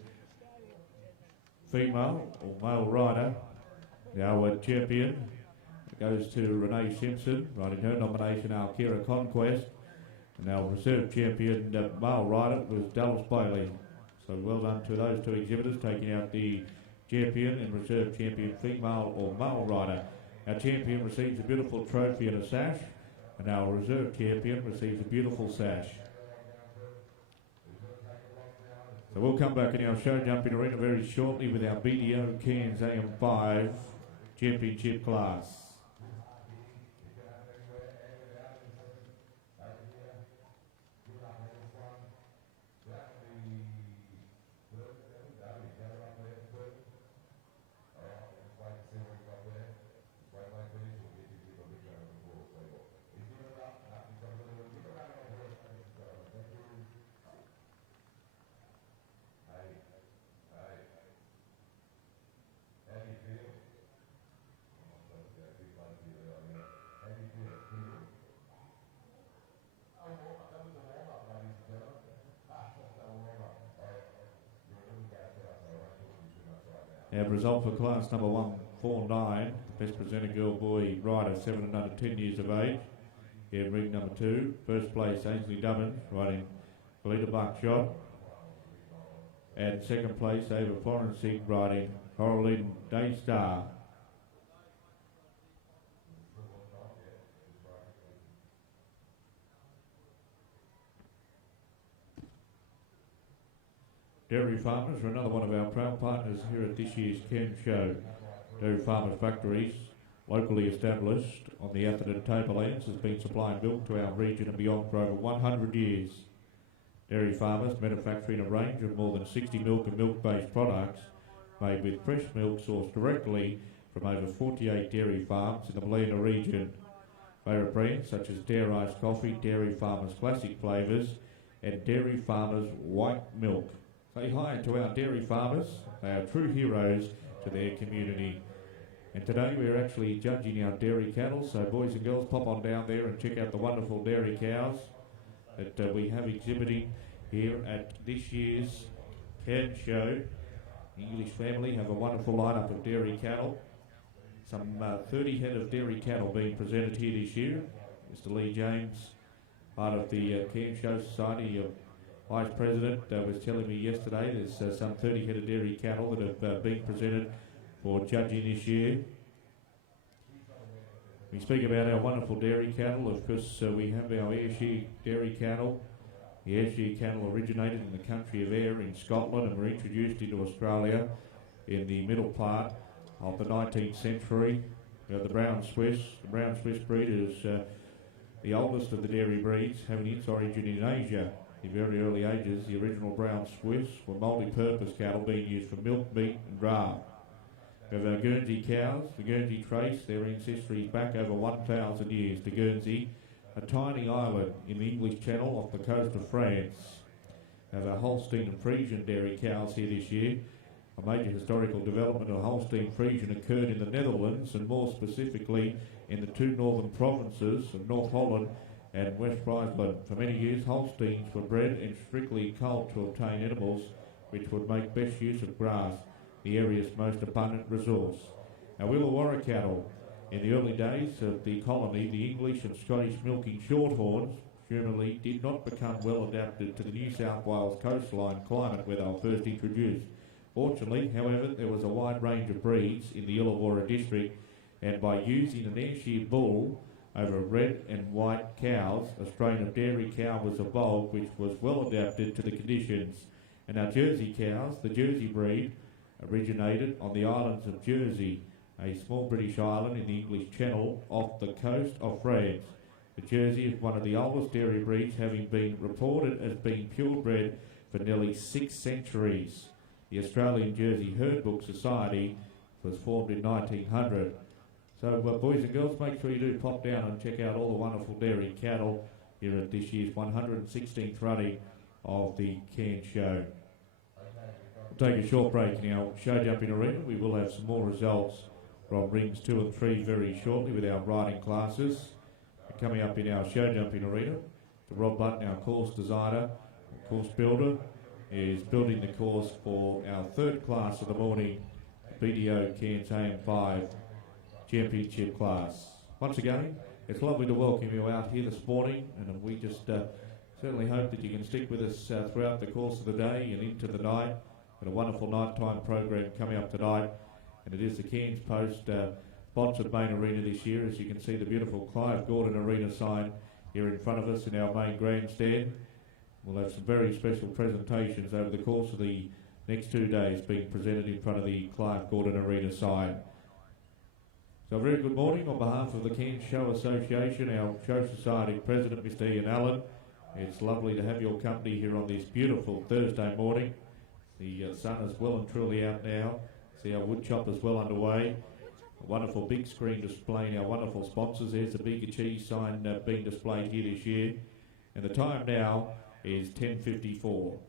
female or male rider. Our champion goes to Renee Simpson, riding her nomination, our Kira Conquest. And our reserve champion male rider was Dallas Bailey. So well done to those two exhibitors taking out the champion and reserve champion female or male rider. Our champion receives a beautiful trophy and a sash, and our reserve champion receives a beautiful sash. So we'll come back in our show jumping arena very shortly with our BDO Cairns AM5 Championship class. Our result for class number 149, best presenter girl boy rider 7 and under 10 years of age. In ring number 2, first place Ainsley Dubbin riding Belita Buckshot. And second place Ava Florensing riding Coraline Daystar. Dairy farmers are another one of our proud partners here at this year's Cairns Show. Dairy farmers' factories, locally established on the Atherton Tablelands, has been supplying milk to our region and beyond for over 100 years. Dairy farmers manufacturing a range of more than 60 milk and milk-based products made with fresh milk sourced directly from over 48 dairy farms in the Ballina region. Favourite brands such as Dare Ice Coffee, Dairy Farmers Classic Flavours and Dairy Farmers White Milk. Say hi to our dairy farmers. They are true heroes to their community. And today we're actually judging our dairy cattle, so boys and girls, pop on down there and check out the wonderful dairy cows that we have exhibiting here at this year's Cairns Show. The English family have a wonderful lineup of dairy cattle. Some 30 head of dairy cattle being presented here this year. Mr. Lee James, part of the Cairns Show Society Vice President, was telling me yesterday there's some 30 head of dairy cattle that have been presented for judging this year. We speak about our wonderful dairy cattle. Of course, we have our Ayrshire dairy cattle. The Ayrshire cattle originated in the country of Ayr in Scotland and were introduced into Australia in the middle part of the 19th century. The Brown Swiss. The Brown Swiss breed is the oldest of the dairy breeds, having its origin in Asia. In very early ages, the original Brown Swiss were multi-purpose cattle being used for milk, meat and drab. We have our Guernsey cows. The Guernsey trace their ancestry back over 1,000 years to Guernsey, a tiny island in the English Channel off the coast of France. We have our Holstein and Friesian dairy cows here this year. A major historical development of Holstein Friesian occurred in the Netherlands and more specifically in the two northern provinces of North Holland and West Friesland. For many years, Holsteins were bred and strictly culled to obtain animals which would make best use of grass, the area's most abundant resource. Our Illawarra cattle. In the early days of the colony, the English and Scottish milking shorthorns generally did not become well adapted to the New South Wales coastline climate where they were first introduced. Fortunately, however, there was a wide range of breeds in the Illawarra district, and by using an Ayrshire bull over red and white cows, a strain of dairy cow was evolved which was well adapted to the conditions. And our Jersey cows, the Jersey breed, originated on the islands of Jersey, a small British island in the English Channel off the coast of France. The Jersey is one of the oldest dairy breeds, having been reported as being purebred for nearly 6 centuries. The Australian Jersey Herd Book Society was formed in 1900. So boys and girls, make sure you do pop down and check out all the wonderful dairy cattle here at this year's 116th running of the Cairns Show. We'll take a short break in our show jumping arena. We will have some more results from rings 2 and 3 very shortly with our riding classes. Coming up in our show jumping arena, Rob Button, our course designer, course builder, is building the course for our third class of the morning, BDO Cairns AM5 Championship class. Once again, it's lovely to welcome you out here this morning, and we just certainly hope that you can stick with us throughout the course of the day and into the night. Got a wonderful nighttime program coming up tonight, and it is the Cairns Post sponsored main arena this year. As you can see, the beautiful Clive Gordon Arena sign here in front of us in our main grandstand. We'll have some very special presentations over the course of the next 2 days being presented in front of the Clive Gordon Arena sign. So a very good morning on behalf of the Cairns Show Association, our Show Society President, Mr. Ian Allen. It's lovely to have your company here on this beautiful Thursday morning. The sun is well and truly out now. See our wood chop is well underway. A wonderful big screen displaying our wonderful sponsors. There's the Bega Cheese sign being displayed here this year. And the time now is 10:54.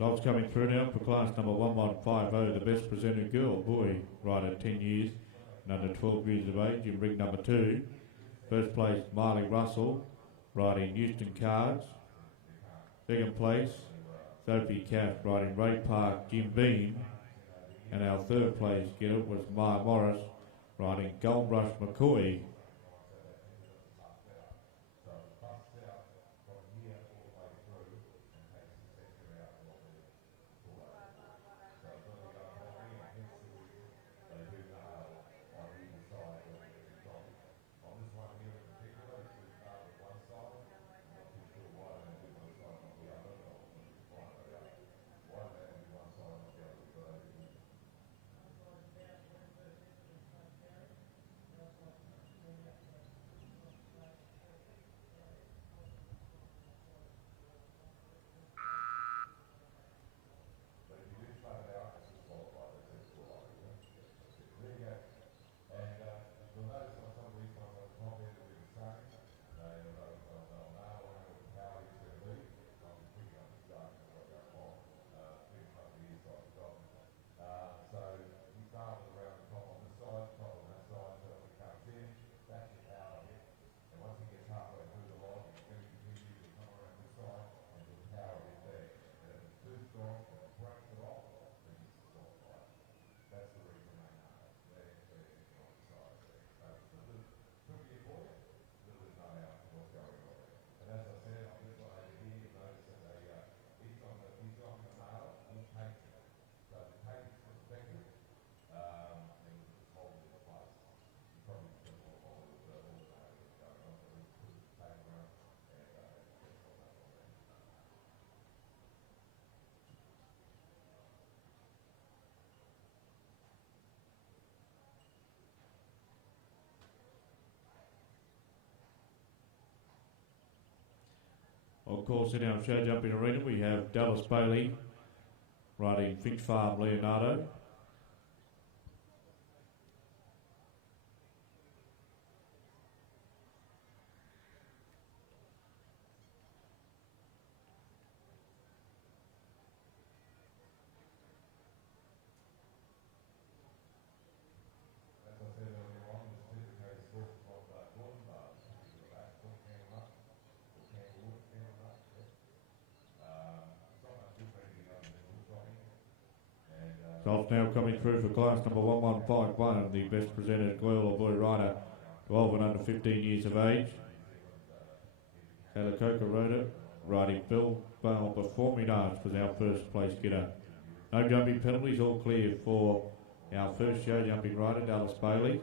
Results coming through now for class number 1150, the best presented girl, boy, rider 10 years and under 12 years of age in ring number 2. First place, Marley Russell, riding Houston Cards. Second place, Sophie Cass, riding Ray Park, Jim Beam. And our third place getter was Maya Morris, riding Gold Rush McCoy. Of course, in our show jumping arena, we have Dallas Bailey riding Finch Farm Leonardo. Results now coming through for class number 1151, the best presented girl or boy rider, 12 and under 15 years of age. Kalakoka Rhoda riding Bill Bale Performing Arts was our first place getter. No jumping penalties, all clear for our first show jumping rider, Dallas Bailey.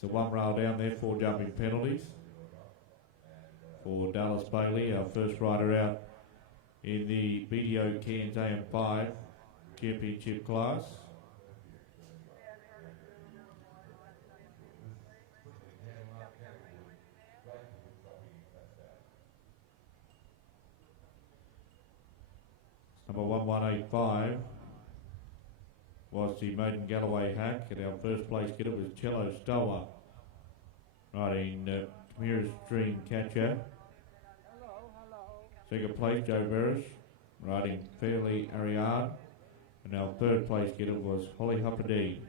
So one rail down there, 4 jumping penalties for Dallas Bailey, our first rider out in the BDO Cairns AM5 Championship class. Number 1185 was the Maiden Galloway hack, and our first place getter was Cello Stower, riding Tamira's Dream Catcher. Second place, Joe Veris, riding Fairly Ariane, and our third place getter was Holly Hupperdine.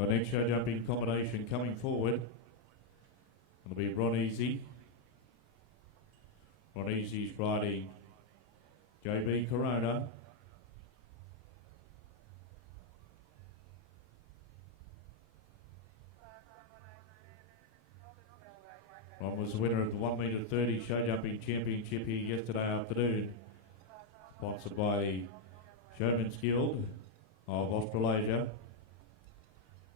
Our next show jumping combination coming forward. It'll be Ron Easy. Ron Easy's riding JB Corona. Ron was the winner of the 1 metre 30 show jumping championship here yesterday afternoon, sponsored by the Showman's Guild of Australasia.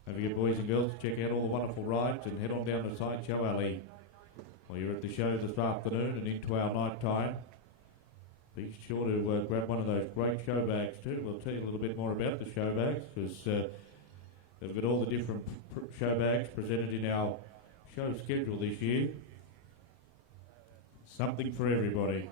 Don't forget, boys and girls, check out all the wonderful rides and head on down to Sideshow Alley while you're at the show this afternoon and into our night time. Be sure to grab one of those great show bags too. We'll tell you a little bit more about the show bags because they've got all the different show bags presented in our show schedule this year. Something for everybody.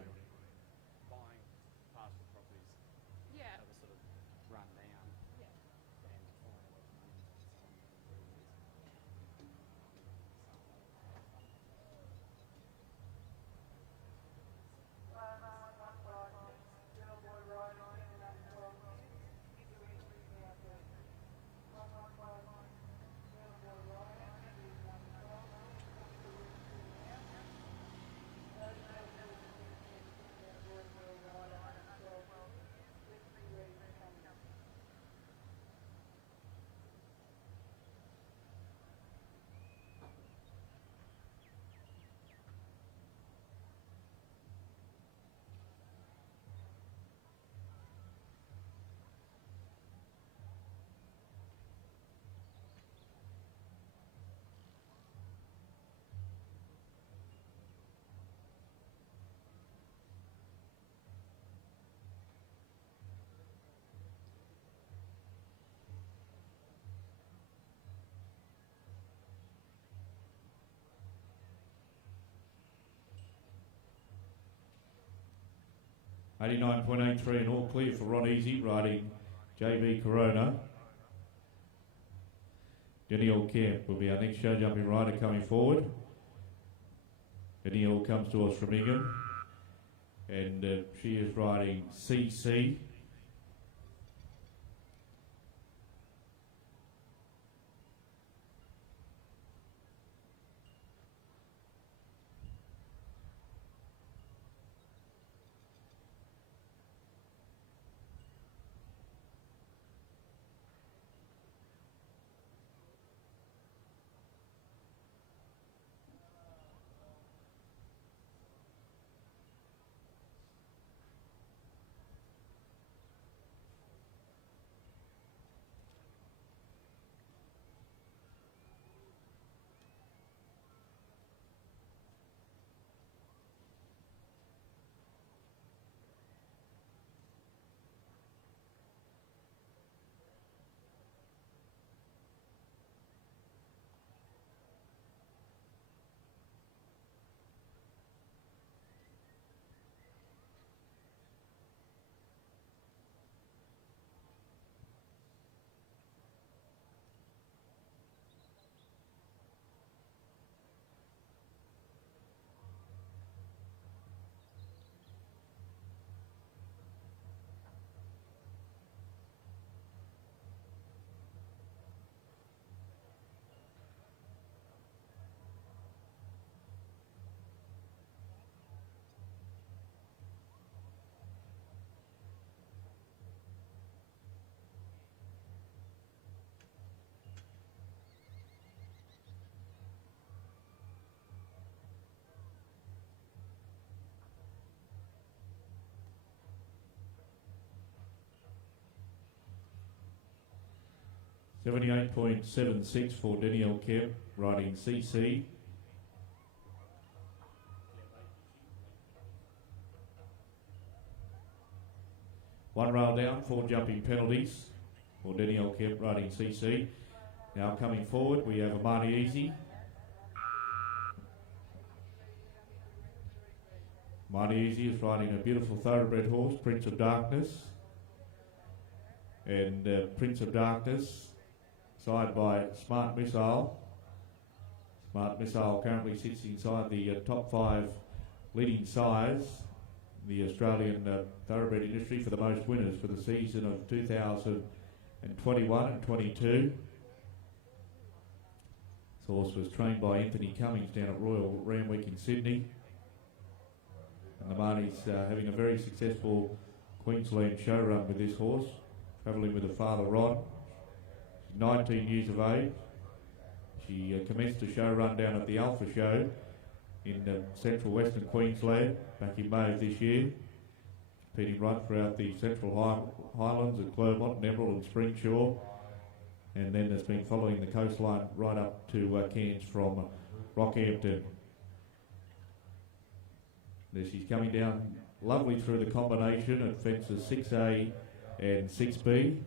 .83 and all clear for Ron Easy riding JB Corona. Danielle Camp will be our next show jumping rider coming forward. Danielle comes to us from England and she is riding CC. 78.76 for Danielle Kemp, riding CC. One rail down, 4 jumping penalties for Danielle Kemp, riding CC. Now coming forward, we have Amani Easy. Amani Easy is riding a beautiful thoroughbred horse, Prince of Darkness. And Prince of Darkness, side by Smart Missile. Smart Missile currently sits inside the top 5 leading sires in the Australian thoroughbred industry for the most winners for the season of 2021 and 22. This horse was trained by Anthony Cummings down at Royal Randwick in Sydney. And the Marnie's having a very successful Queensland show run with this horse, travelling with her father Rod. She's 19 years of age. She commenced a show run down at the Alpha Show in central western Queensland back in May of this year, competing right throughout the central highlands at Clermont, Emerald and Springshaw, and then has been following the coastline right up to Cairns from Rockhampton. There she's coming down lovely through the combination at fences 6A and 6B.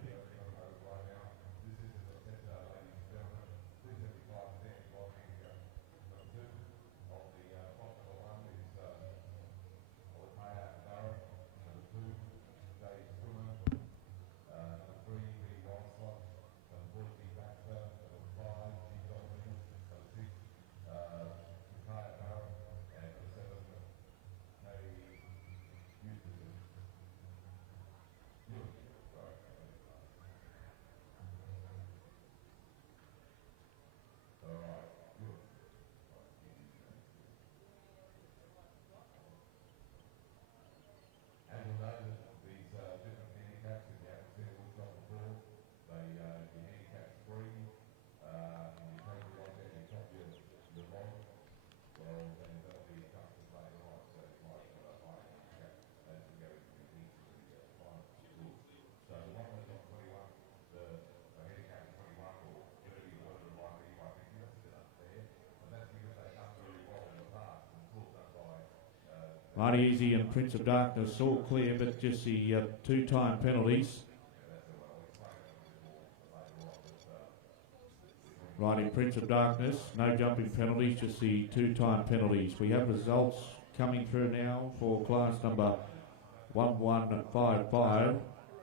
Mighty Easy and Prince of Darkness all clear, but just the 2-time penalties. Riding Prince of Darkness, no jumping penalties, just the 2-time penalties. We have results coming through now for class number 1155.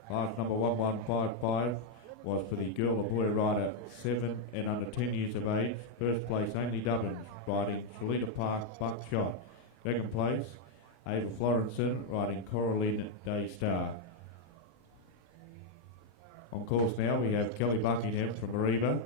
Class number 1155 was for the girl or boy rider 7 and under 10 years of age. First place, Amy Dubbins, riding Shalita Park Buckshot. Second place, Ava Florenson, riding Coraline Daystar. On course now, we have Kelly Buckingham from Mariba.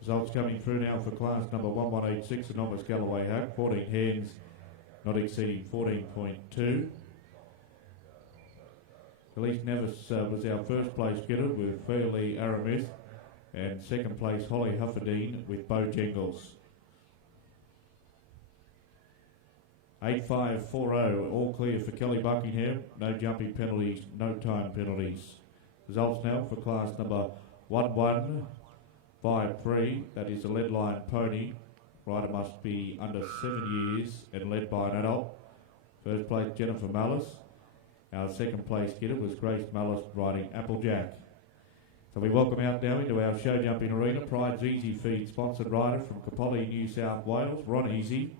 Results coming through now for class number 1186, the novice Galloway Hack, 14 hands, not exceeding 14.2. Elise Nevis was our first place getter with Fairleigh Aramis, and second place Holly Hufferdine with Bo Jengles. 8540, all clear for Kelly Buckingham. No jumping penalties, no time penalties. Results now for class number 1153. That is a lead line pony. Rider must be under 7 years and led by an adult. First place, Jennifer Mallis. Our second place getter was Grace Mallis riding Applejack. So we welcome out now into our show jumping arena, Pride's Easy Feed sponsored rider from Kapolly, New South Wales, Ron Easy,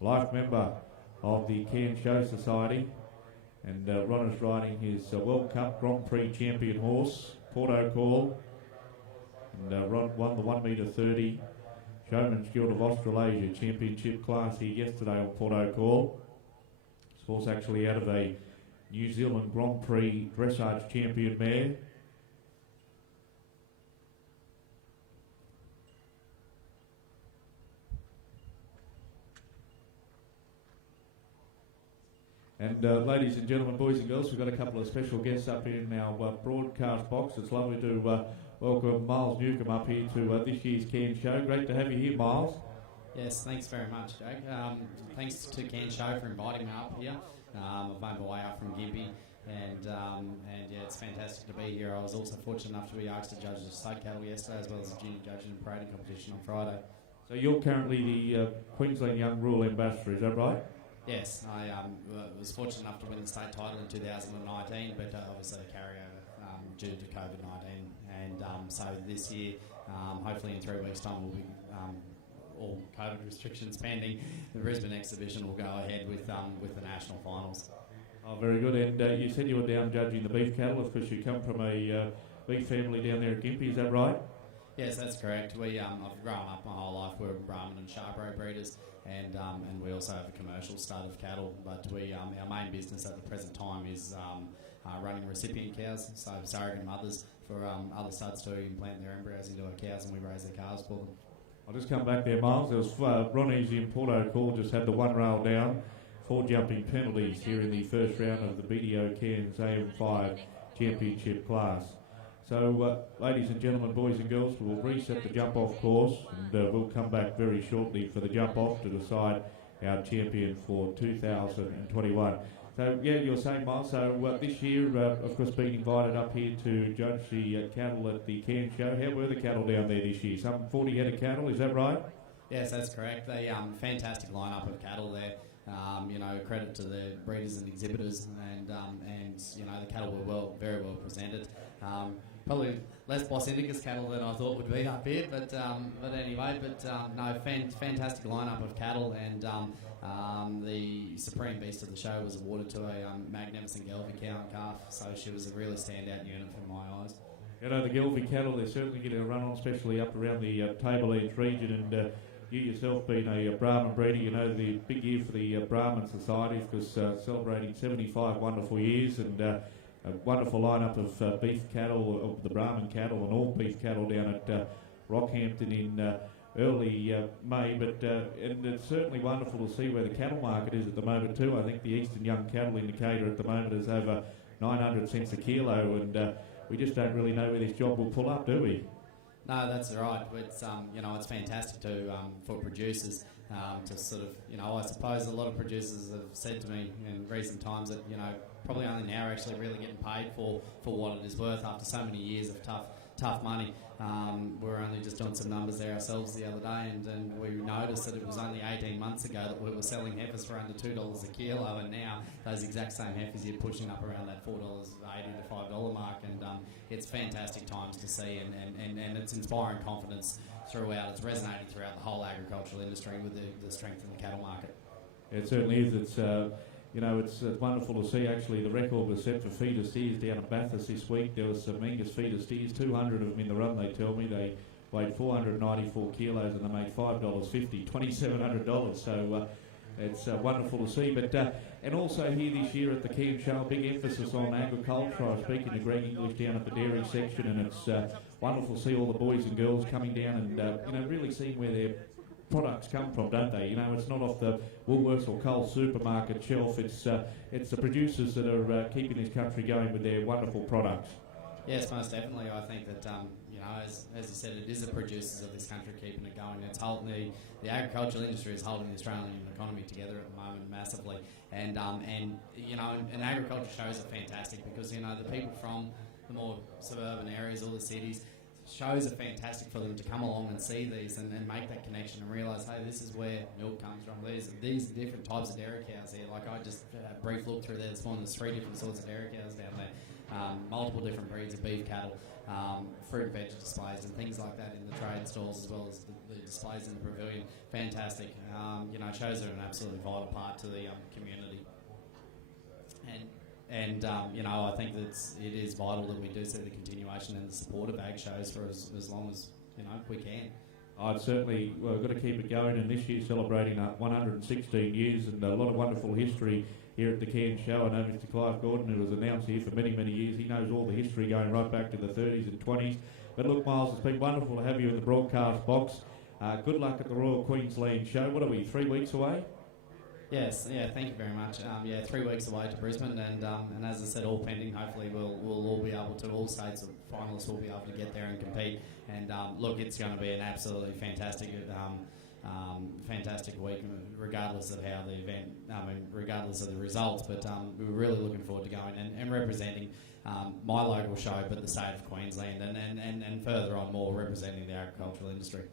life member of the Cairns Show Society, and Ron is riding his World Cup Grand Prix champion horse, Porto Call, and Ron won the 1 metre 30 Showman's Guild of Australasia Championship class here yesterday on Porto Call. This horse actually out of a New Zealand Grand Prix dressage champion mare. And ladies and gentlemen, boys and girls, we've got a couple of special guests up here in our broadcast box. It's lovely to welcome Miles Newcomb up here to this year's Cairns Show. Great to have you here, Miles. Yes, thanks very much, Jake. Thanks to Cairns Show for inviting me up here. I've made my way up from Gympie, and yeah, it's fantastic to be here. I was also fortunate enough to be asked to judge the state cattle yesterday, as well as the junior judging and parading competition on Friday. So you're currently the Queensland Young Rural Ambassador, is that right? Yes, I was fortunate enough to win the state title in 2019, but obviously a carryover due to COVID-19. And so this year, hopefully in 3 weeks' time, we'll be all COVID restrictions pending. The Brisbane exhibition will go ahead with the national finals. Oh, very good. And you said you were down judging the beef cattle, of course you come from a beef family down there at Gympie, is that right? Yes, that's correct. I've grown up my whole life. We're Brahman and Charbrow breeders, and we also have a commercial stud of cattle. But our main business at the present time is running recipient cows, so surrogate mothers for other studs to implant their embryos into our cows, and we raise their calves for them. I'll just come back there, Miles. There was Ron Easy and Porto Call just had the one rail down. 4 jumping penalties here in the first round of the BDO Cairns AM5 Championship class. So, ladies and gentlemen, boys and girls, we'll reset the jump-off course, and we'll come back very shortly for the jump-off to decide our champion for 2021. So, yeah, you're saying, Miles, so this year, of course, being invited up here to judge the cattle at the Cairns Show. How were the cattle down there this year? Some 40 head of cattle, is that right? Yes, that's correct. They fantastic lineup of cattle there. Credit to the breeders and exhibitors, and the cattle were very well presented. Probably less Boss Indicus cattle than I thought would be up here, but anyway, fantastic lineup of cattle, and the supreme beast of the show was awarded to a magnificent Gelby cow and calf, so she was a really standout unit from my eyes. You know, the Gelby cattle, they're certainly getting a run on, especially up around the Tablelands region, and you yourself being a Brahman breeder, you know the big year for the Brahman Society, because celebrating 75 wonderful years, and a wonderful lineup of beef cattle, of the Brahman cattle and all beef cattle down at Rockhampton in early May, and it's certainly wonderful to see where the cattle market is at the moment too. I think the Eastern Young Cattle Indicator at the moment is over 900 cents a kilo, and we just don't really know where this job will pull up, do we? No, that's right. It's it's fantastic for producers to sort of, I suppose a lot of producers have said to me in recent times that, probably only now are actually really getting paid for what it is worth after so many years of tough money. We were only just doing some numbers there ourselves the other day, and we noticed that it was only 18 months ago that we were selling heifers for under $2 a kilo, and now those exact same heifers you're pushing up around that $4.80 to $5 mark, and it's fantastic times to see, and it's inspiring confidence throughout. It's resonating throughout the whole agricultural industry with the strength in the cattle market. It certainly is. It's it's wonderful to see. Actually, the record was set for feeder steers down at Bathurst this week. There was some Angus feeder steers, 200 of them in the run, they tell me. They weighed 494 kilos and they made $5.50, $2,700. So it's wonderful to see. But and also here this year at the Cairns Show, big emphasis on agriculture. I was speaking to Greg English down at the dairy section, and it's wonderful to see all the boys and girls coming down and really seeing where their products come from, don't they? It's not off the Woolworths or Coles supermarket shelf. It's the producers that are keeping this country going with their wonderful products. Yes, most definitely. I think that as you said, it is the producers of this country keeping it going. It's holding the agricultural industry is holding the Australian economy together at the moment massively, and agriculture shows are fantastic because the people from the more suburban areas, all the cities. Shows are fantastic for them to come along and see these and make that connection and realise, hey, this is where milk comes from. These different types of dairy cows here. Like I just brief look through there this morning. There's 3 different sorts of dairy cows down there, multiple different breeds of beef cattle, fruit and veg displays and things like that in the trade stalls as well as the displays in the pavilion. Fantastic. Shows are an absolutely vital part to the community. And I think that it is vital that we do see the continuation and the support of ag shows for as long as we can. I'd certainly, we've got to keep it going, and this year celebrating 116 years and a lot of wonderful history here at the Cairns Show. I know Mr. Clive Gordon, who was announced here for many, many years, he knows all the history going right back to the 30s and 20s. But look, Miles, it's been wonderful to have you in the broadcast box. Good luck at the Royal Queensland Show. What are we, 3 weeks away? Yes, thank you very much. 3 weeks away to Brisbane, and as I said, all pending. Hopefully, we'll all be able to. All states finalists will be able to get there and compete. And look, it's going to be an absolutely fantastic week, regardless of how the event. Regardless of the results. But we're really looking forward to going and representing my local show, but the state of Queensland, and further on more representing the agricultural industry.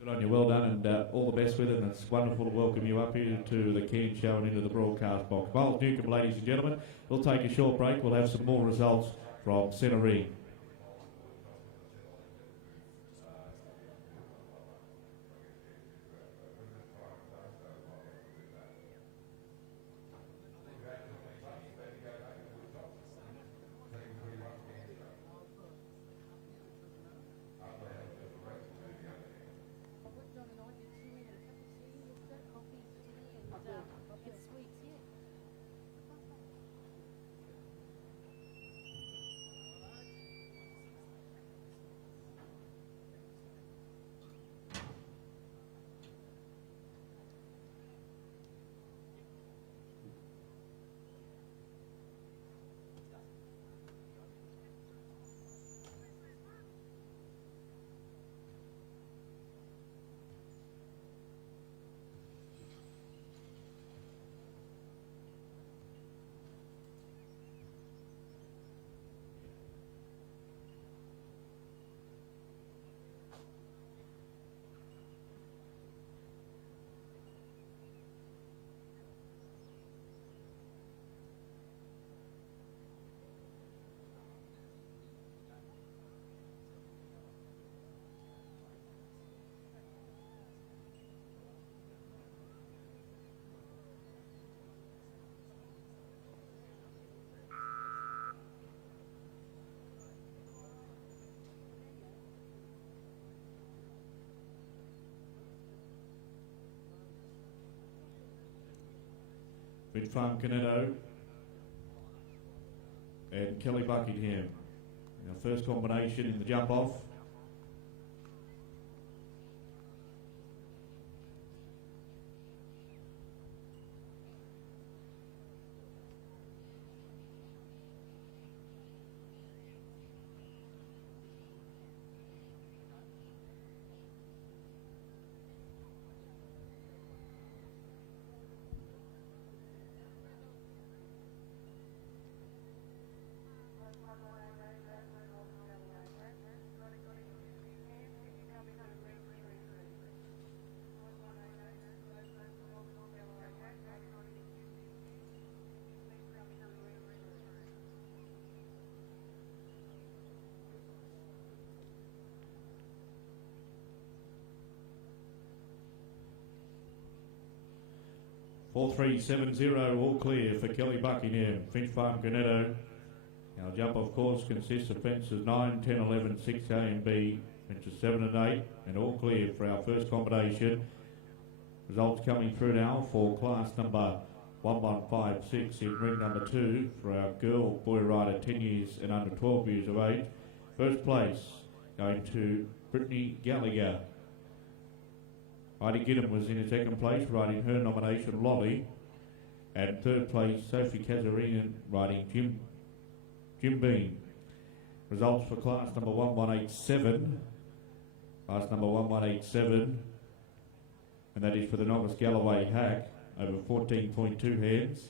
Good on you, well done, and all the best with it, and it's wonderful to welcome you up here to the Cairns Show and into the broadcast box. Miles Newcomb, ladies and gentlemen, we'll take a short break. We'll have some more results from Centre Ring. Finch Farm Canetto and Kelly Buckingham. Our first combination in the jump off. All 370, all clear for Kelly Buckingham, Finch Farm Canetto. Our jump off course consists of fences 9, 10, 11, 6A and B, fences 7 and 8, and all clear for our first combination. Results coming through now for class number 1156 in ring number 2 for our girl boy rider 10 years and under 12 years of age. First place going to Brittany Gallagher. Heidi Giddam was in second place, riding her nomination Lolly. And third place, Sophie Kazarian, riding Jim Bean. Results for class number 1187. Class number 1187. And that is for the novice Galloway Hack over 14.2 hands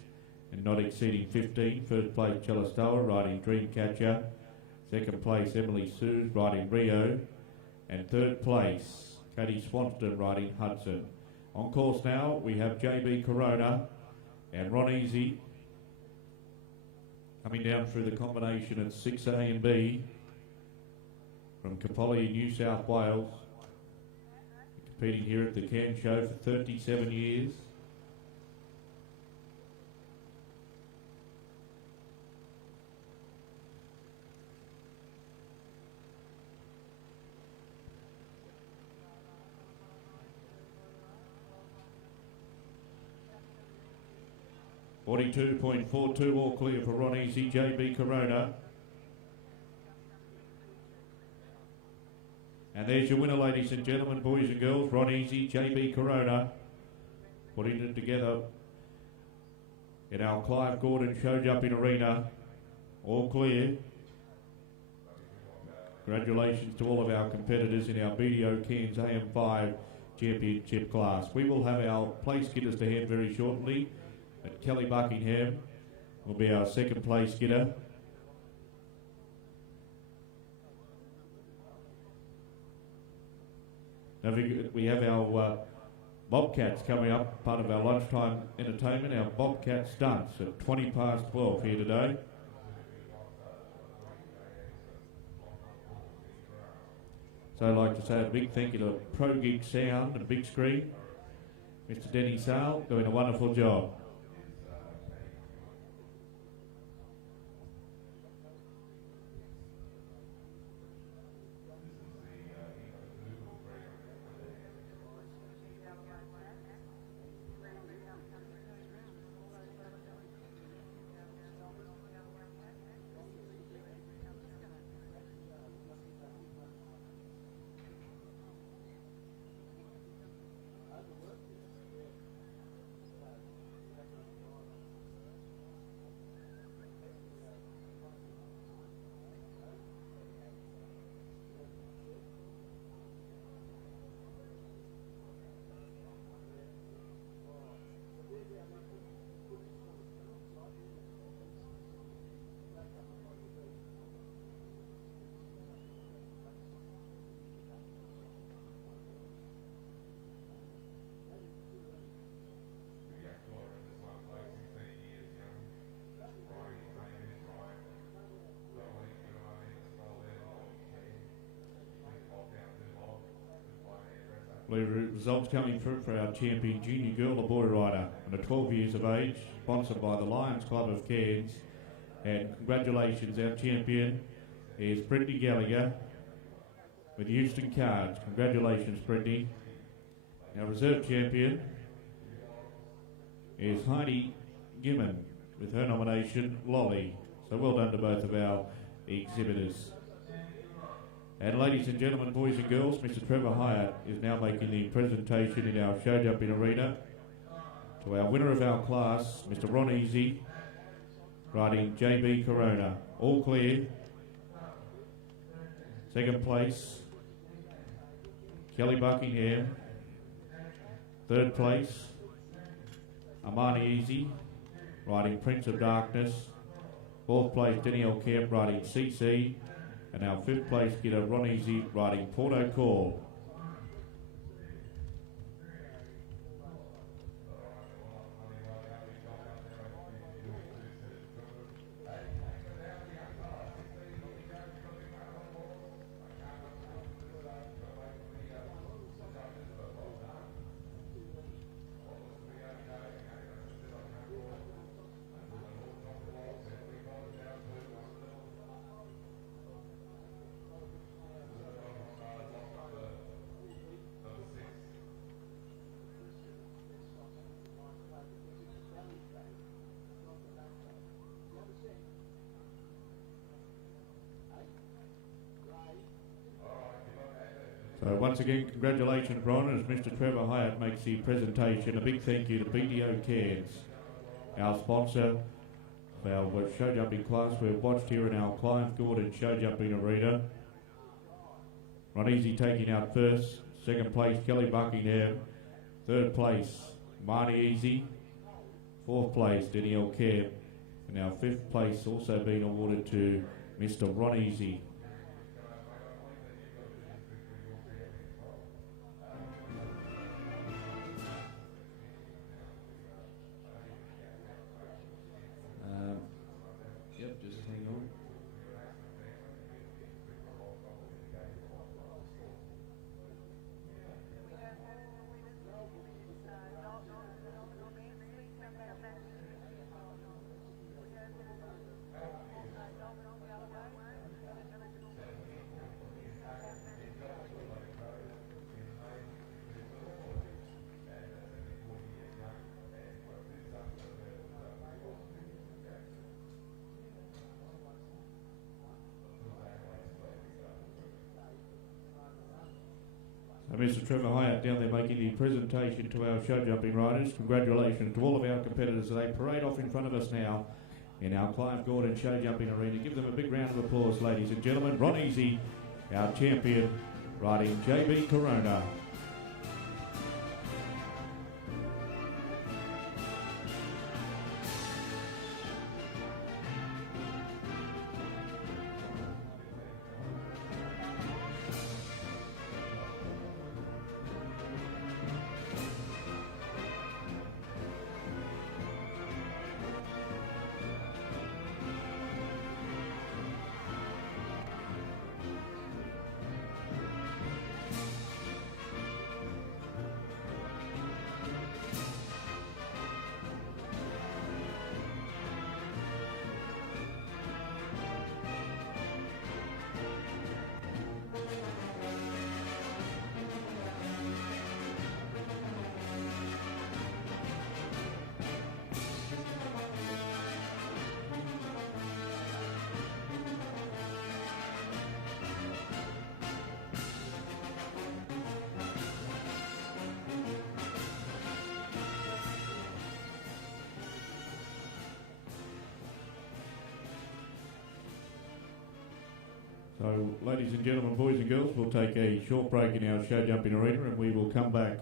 and not exceeding 15. First place Chelastoa riding Dreamcatcher. Second place Emily Sues riding Rio. And third place Katie Swanston riding Hudson. On course now we have JB Corona and Ron Easy coming down through the combination at 6A and B from Kapolly, New South Wales. Competing here at the Cairns Show for 37 years. .42.42 all clear for Ron Easy, JB Corona. And there's your winner, ladies and gentlemen, boys and girls, Ron Easy, JB Corona, putting it together in our Clive Gordon Show Jumping Arena. All clear. Congratulations to all of our competitors in our BDO Cairns AM5 Championship class. We will have our place getters to hand very shortly. At Kelly Buckingham will be our second place getter. Now we have our Bobcats coming up, part of our lunchtime entertainment, our Bobcat stunts at 20 past 12 here today. So I'd like to say a big thank you to Pro Geek Sound and Big Screen, Mr. Denny Sale, doing a wonderful job. Results coming through for our champion junior girl, a boy rider, under 12 years of age, sponsored by the Lions Club of Cairns. And congratulations, our champion is Brittany Gallagher with Houston Cards. Congratulations, Brittany. Our reserve champion is Heidi Gimmon with her nomination, Lolly. So well done to both of our exhibitors. And ladies and gentlemen, boys and girls, Mr. Trevor Hyatt is now making the presentation in our show jumping arena to our winner of our class, Mr. Ron Easy, riding JB Corona. All clear. Second place, Kelly Buckingham. Third place, Amani Easy, riding Prince of Darkness. Fourth place, Danielle Kemp, riding CC. And our fifth place getter, Ron Easy, riding Porto Call. So once again, congratulations, Ron, as Mr. Trevor Hyatt makes the presentation. A big thank you to BDO Cairns, our sponsor of our show jumping class we've watched here in our Clive Gordon show jumping arena. Ron Easy taking out first. Second place, Kelly Buckingham. Third place, Marty Easy. Fourth place, Danielle Camp. And our fifth place also being awarded to Mr. Ron Easy. Just hang on. Mr. Trevor Hyatt down there making the presentation to our show jumping riders. Congratulations to all of our competitors. They parade off in front of us now in our Clive Gordon show jumping arena. Give them a big round of applause, ladies and gentlemen. Ron Easy, our champion, riding JB Corona. So, ladies and gentlemen, boys and girls, we'll take a short break in our show jumping arena and we will come back.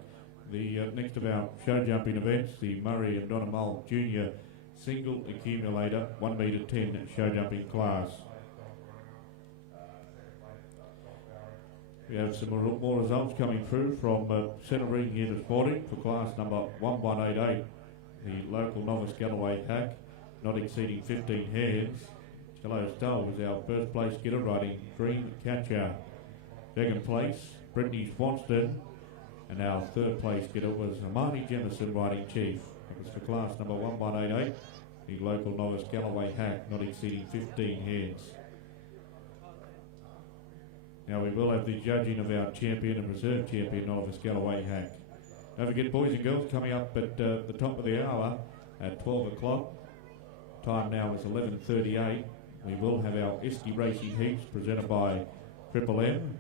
The next of our show jumping events, the Murray and Donna Mull Junior Single Accumulator 1 metre 10 show jumping class. We have some more results coming through from Centre Ring here this morning for class number 1188, the local novice Galloway hack, not exceeding 15 hands. Hello Stoll was our first place getter riding Dream Catcher. Second place, Brittany Swanston. And our third place getter was Marty Jemison riding Chief. That was for class number 1188, the local novice Galloway hack, not exceeding 15 hands. Now we will have the judging of our champion and reserve champion novice Galloway hack. Don't forget, boys and girls, coming up at the top of the hour at 12 o'clock. Time now is 11:38. We will have our Iski Racing Heats presented by Triple M,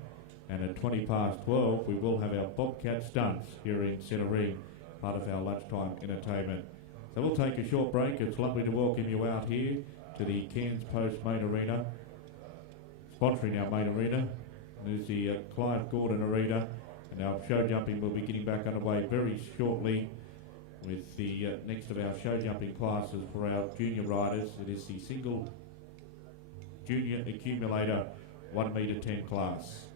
and at 20 past 12 we will have our Bobcat Stunts here in Centre Ring, part of our lunchtime entertainment. So we'll take a short break. It's lovely to welcome you out here to the Cairns Post main arena. Sponsoring our main arena is the Clive Gordon Arena, and our show jumping will be getting back underway very shortly with the next of our show jumping classes for our junior riders. It is the single Junior Accumulator 1 metre 10 class.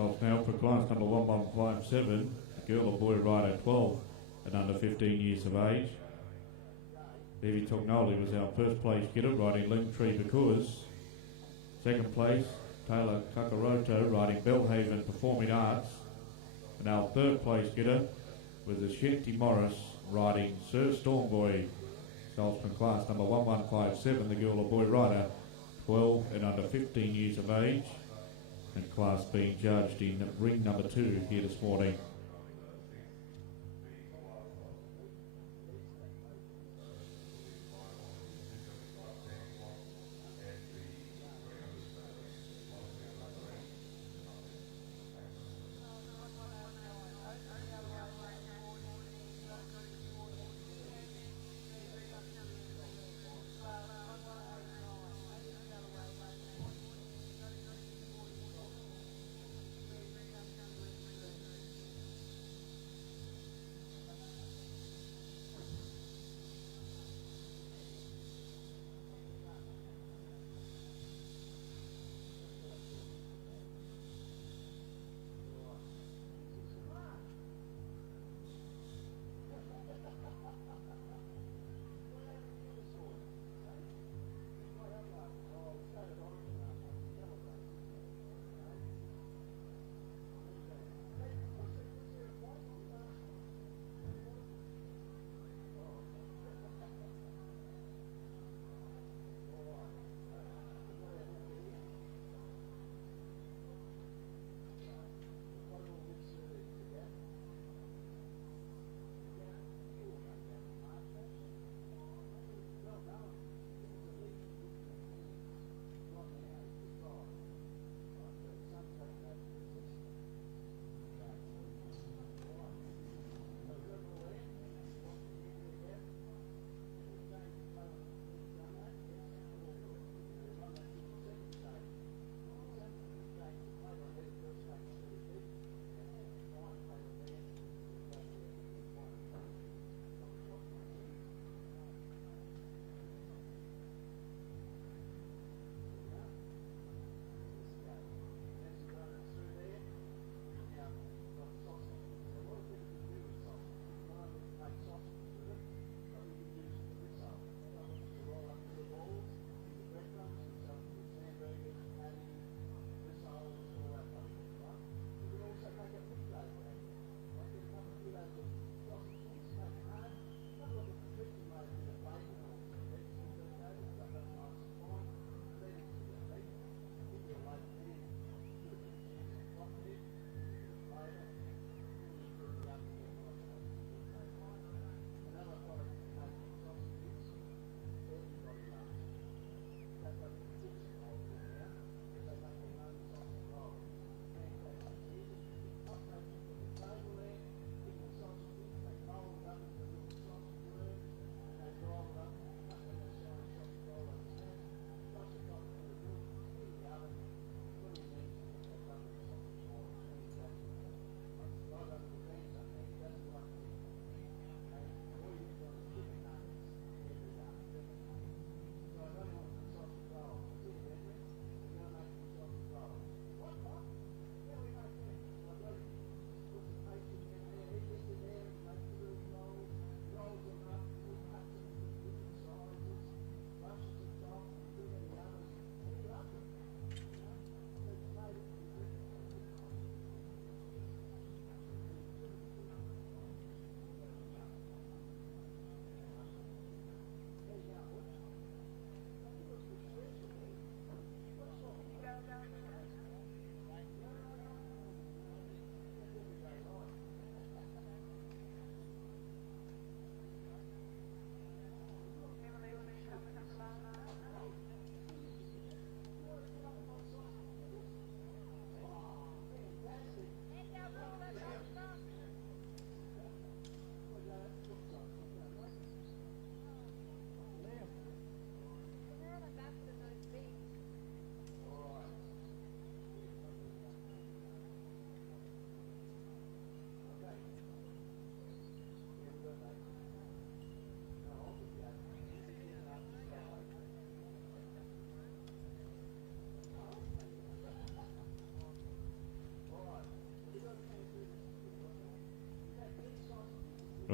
Results now for class number 1157, a girl or boy rider 12 and under 15 years of age. Evie Tognoli was our first place getter riding Linktree Because. Second place, Taylor Kakaroto riding Belhaven Performing Arts. And our third place getter was Ashanti Morris riding Sir Stormboy. Results from class number 1157, the girl or boy rider 12 and under 15 years of age. And class being judged in ring number 2 here this morning.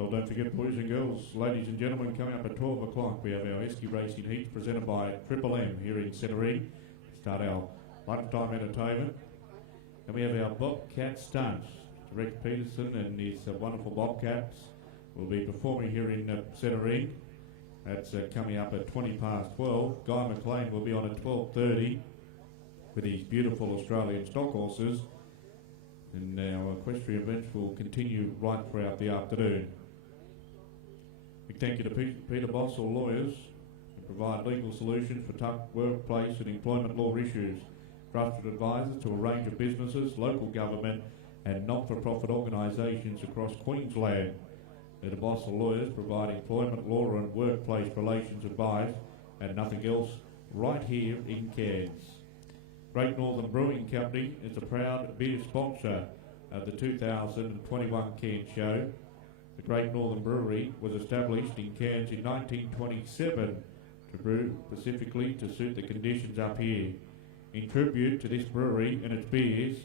Well, don't forget, boys and girls, ladies and gentlemen, coming up at 12 o'clock, we have our Esky Racing Heats presented by Triple M here in Centerine. Start our lunchtime entertainment. And we have our Bobcat Stunts. Rex Peterson and his wonderful Bobcats will be performing here in Centerine. That's coming up at 20 past 12. Guy McLean will be on at 12:30 with his beautiful Australian stock horses. And our equestrian events will continue right throughout the afternoon. Big thank you to Peter Bossell Lawyers, who provide legal solutions for tough workplace and employment law issues. Trusted advisors to a range of businesses, local government and not-for-profit organisations across Queensland. Peter Bossell Lawyers provide employment law and workplace relations advice and nothing else right here in Cairns. Great Northern Brewing Company is a proud beer sponsor of the 2021 Cairns Show. The Great Northern Brewery was established in Cairns in 1927 to brew specifically to suit the conditions up here. In tribute to this brewery and its beers,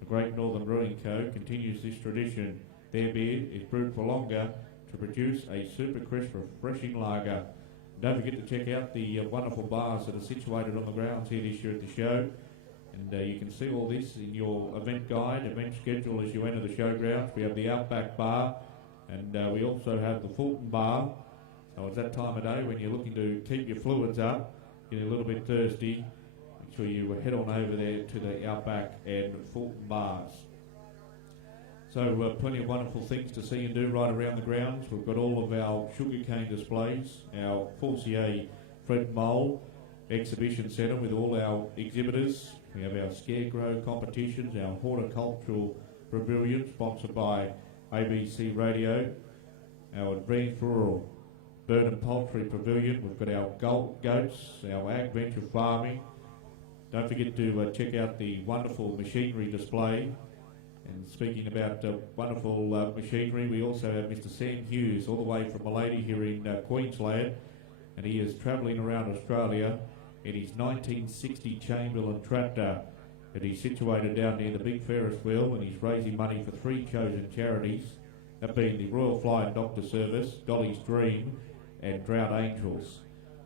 the Great Northern Brewing Co. continues this tradition. Their beer is brewed for longer to produce a super crisp, refreshing lager. Don't forget to check out the wonderful bars that are situated on the grounds here this year at the show. And you can see all this in your event guide, event schedule as you enter the showgrounds. We have the Outback Bar, and we also have the Fulton Bar. So it's that time of day when you're looking to keep your fluids up, get a little bit thirsty, make sure you head on over there to the Outback and Fulton Bars. So plenty of wonderful things to see and do right around the grounds. We've got all of our sugarcane displays, our Forcier Fred Mole exhibition centre with all our exhibitors. We have our scarecrow competitions, our horticultural pavilion sponsored by ABC Radio, our advanced rural bird and poultry pavilion. We've got our goats, our ag venture farming. Don't forget to check out the wonderful machinery display. And speaking about wonderful machinery, we also have Mr. Sam Hughes, all the way from Malady here in Queensland, and he is travelling around Australia in his 1960 Chamberlain tractor, and he's situated down near the big Ferris wheel, and he's raising money for 3 chosen charities, that being the Royal Flying Doctor Service, Dolly's Dream and Drought Angels.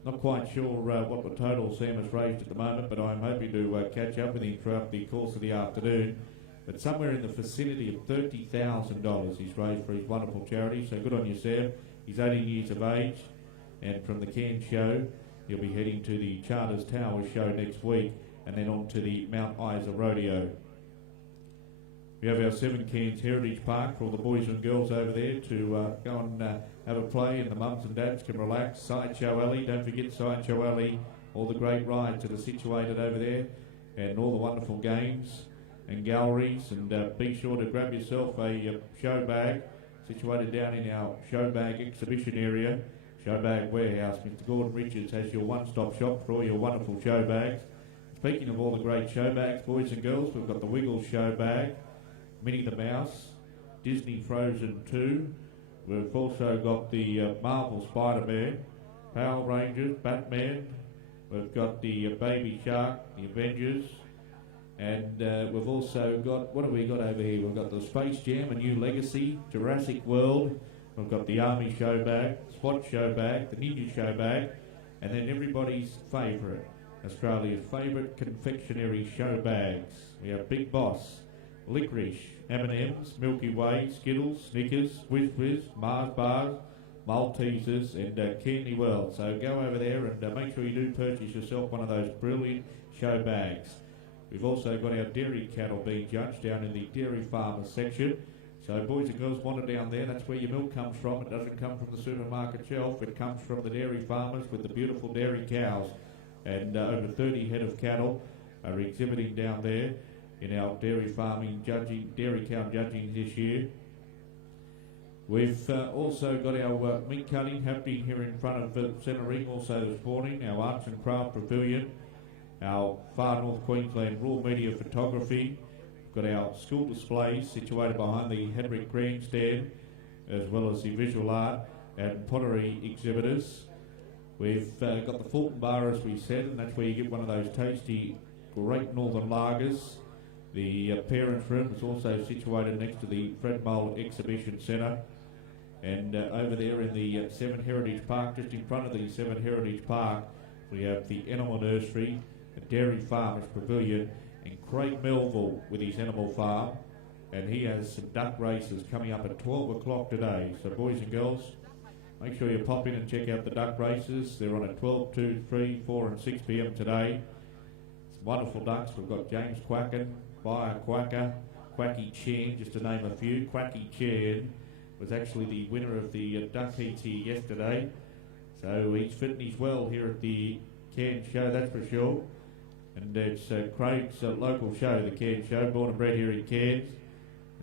Not quite sure what the total Sam has raised at the moment, but I'm hoping to catch up with him throughout the course of the afternoon. But somewhere in the vicinity of $30,000 he's raised for his wonderful charity, so good on you, Sam. He's 18 years of age, and from the Cairns Show, he'll be heading to the Charters Towers show next week, and then on to the Mount Isa Rodeo. We have our 7 Cairns Heritage Park for all the boys and girls over there to go and have a play, and the mums and dads can relax. Sideshow Alley, don't forget Sideshow Alley, all the great rides that are situated over there, and all the wonderful games and galleries, and be sure to grab yourself a show bag situated down in our show bag exhibition area, show bag warehouse. Mr. Gordon Richards has your one-stop shop for all your wonderful show bags. Speaking of all the great show bags, boys and girls, we've got the Wiggles show bag, Minnie the Mouse, Disney Frozen 2. We've also got the Marvel Spider-Man, Power Rangers, Batman. We've got the Baby Shark, the Avengers. And we've also got, what have we got over here? We've got the Space Jam, A New Legacy, Jurassic World. We've got the Army show bag, SWAT show bag, the Ninja show bag, and then everybody's favourite, Australia's favourite confectionery show bags. We have Big Boss, Licorice, M&M's, Milky Way, Skittles, Snickers, Whiz, Mars Bars, Maltesers, and Candy World. So go over there and make sure you do purchase yourself one of those brilliant show bags. We've also got our dairy cattle being judged down in the dairy farmers section. So boys and girls, wander down there. That's where your milk comes from. It doesn't come from the supermarket shelf. It comes from the dairy farmers with the beautiful dairy cows. And over 30 head of cattle are exhibiting down there in our dairy farming judging, dairy cow judging this year. We've also got our meat cutting happening here in front of Centerine also this morning. Our Arts and Craft Pavilion, our Far North Queensland Raw Media Photography. We've got our school displays situated behind the Hedrick Grandstand, as well as the visual art and pottery exhibitors. We've got the Fulton Bar, as we said, and that's where you get one of those tasty Great Northern lagers. The parents' room is also situated next to the Fred Mole Exhibition Centre. And over there in the Seven Heritage Park, just in front of the Seven Heritage Park, we have the Animal Nursery, a Dairy Farmers Pavilion, and Craig Melville with his animal farm. And he has some duck races coming up at 12 o'clock today. So boys and girls, make sure you pop in and check out the duck races. They're on at 12, 2, 3, 4 and 6 p.m. today. Some wonderful ducks. We've got James Quacken, Buyer Quacker, Quacky Chan, just to name a few. Quacky Chan was actually the winner of the duck heats here yesterday. So he's fit and he's well here at the Cairns Show, that's for sure. And it's Craig's local show, the Cairns Show, born and bred here in Cairns.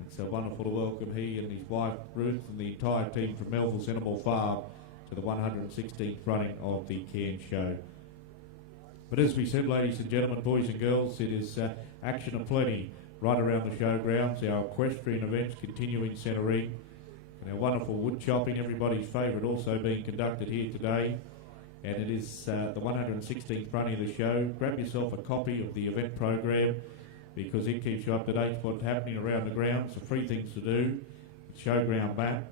It's wonderful to welcome he and his wife Ruth and the entire team from Melville's Animal Farm to the 116th running of the Cairns Show. But as we said, ladies and gentlemen, boys and girls, it is action aplenty right around the showgrounds. Our equestrian events continue in Centerine. And our wonderful wood chopping, everybody's favourite, also being conducted here today. And it is the 116th running of the show. Grab yourself a copy of the event program because it keeps you up to date with what's happening around the grounds. The free things to do, the showground map,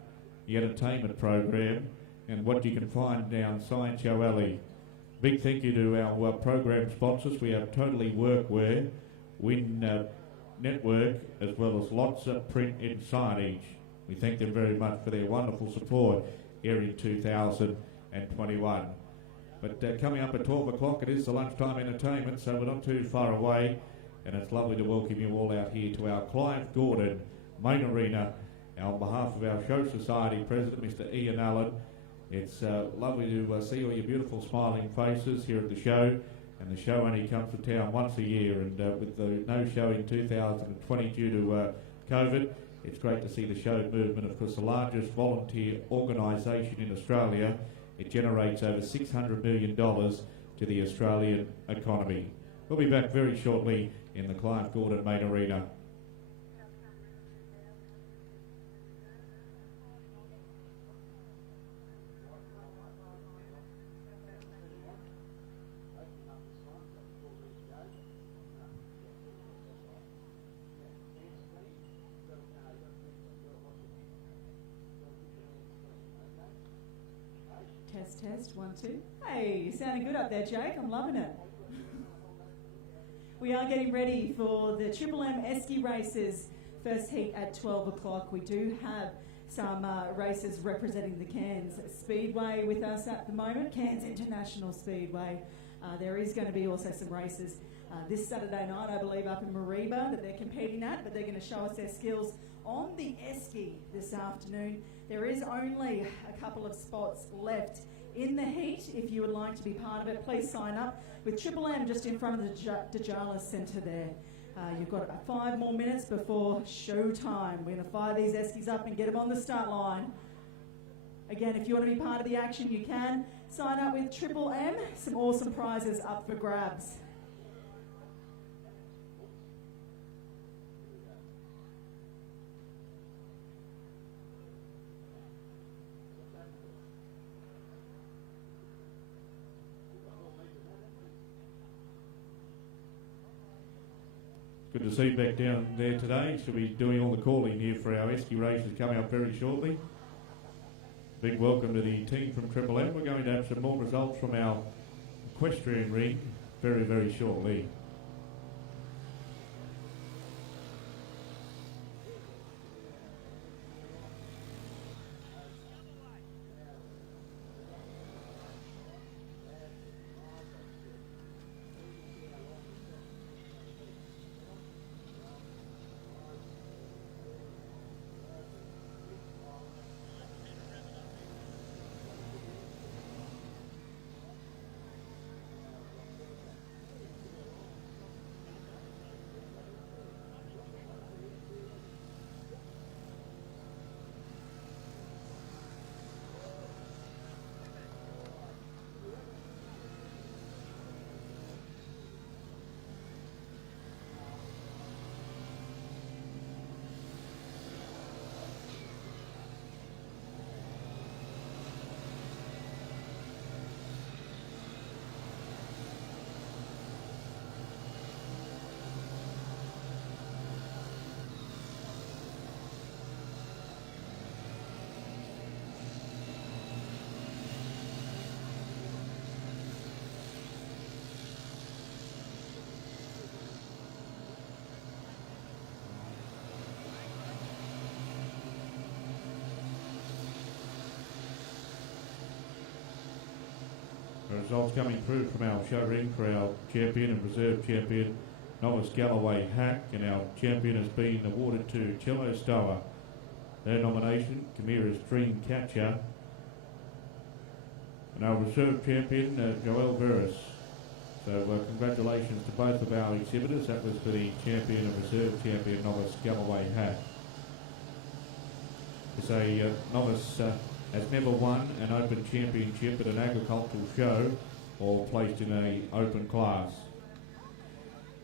the entertainment program, and what you can find down Science Show Alley. Big thank you to our program sponsors. We have Totally Workwear, Win Network, as well as lots of print and signage. We thank them very much for their wonderful support here in 2021. But coming up at 12 o'clock, it is the lunchtime entertainment, so we're not too far away. And it's lovely to welcome you all out here to our Clive Gordon Main Arena. On behalf of our Show Society President, Mr. Ian Allen, it's lovely to see all your beautiful smiling faces here at the show. And the show only comes to town once a year, and with the no show in 2020 due to COVID, it's great to see the show movement. Of course, the largest volunteer organisation in Australia. It generates over $600 million to the Australian economy. We'll be back very shortly in the Clive Gordon Main Arena. Test, 1, 2. Hey, you're sounding good up there, Jake. I'm loving it. We are getting ready for the Triple M Esky races. First heat at 12 o'clock. We do have some races representing the Cairns Speedway with us at the moment, Cairns International Speedway. There is going to be also some races this Saturday night, I believe, up in Mareeba that they're competing at, but they're going to show us their skills on the Esky this afternoon. There is only a couple of spots left in the heat. If you would like to be part of it, please sign up with Triple M just in front of the Djala Centre there. You've got about 5 more minutes before show time. We're going to fire these Eskies up and get them on the start line. Again, if you want to be part of the action, you can. Sign up with Triple M. Some awesome prizes up for grabs. Good to see you back down there today. She'll be doing all the calling here for our Esky races coming up very shortly. Big welcome to the team from Triple M. We're going to have some more results from our equestrian ring very, very shortly. The results coming through from our show ring for our champion and reserve champion, Novice Galloway Hack, and our champion has been awarded to Cello Stower. Their nomination, Chimera's Dream Catcher, and our reserve champion, Joel Veris. So congratulations to both of our exhibitors. That was for the champion and reserve champion, Novice Galloway Hack. It's a novice has never won an open championship at an agricultural show or placed in an open class.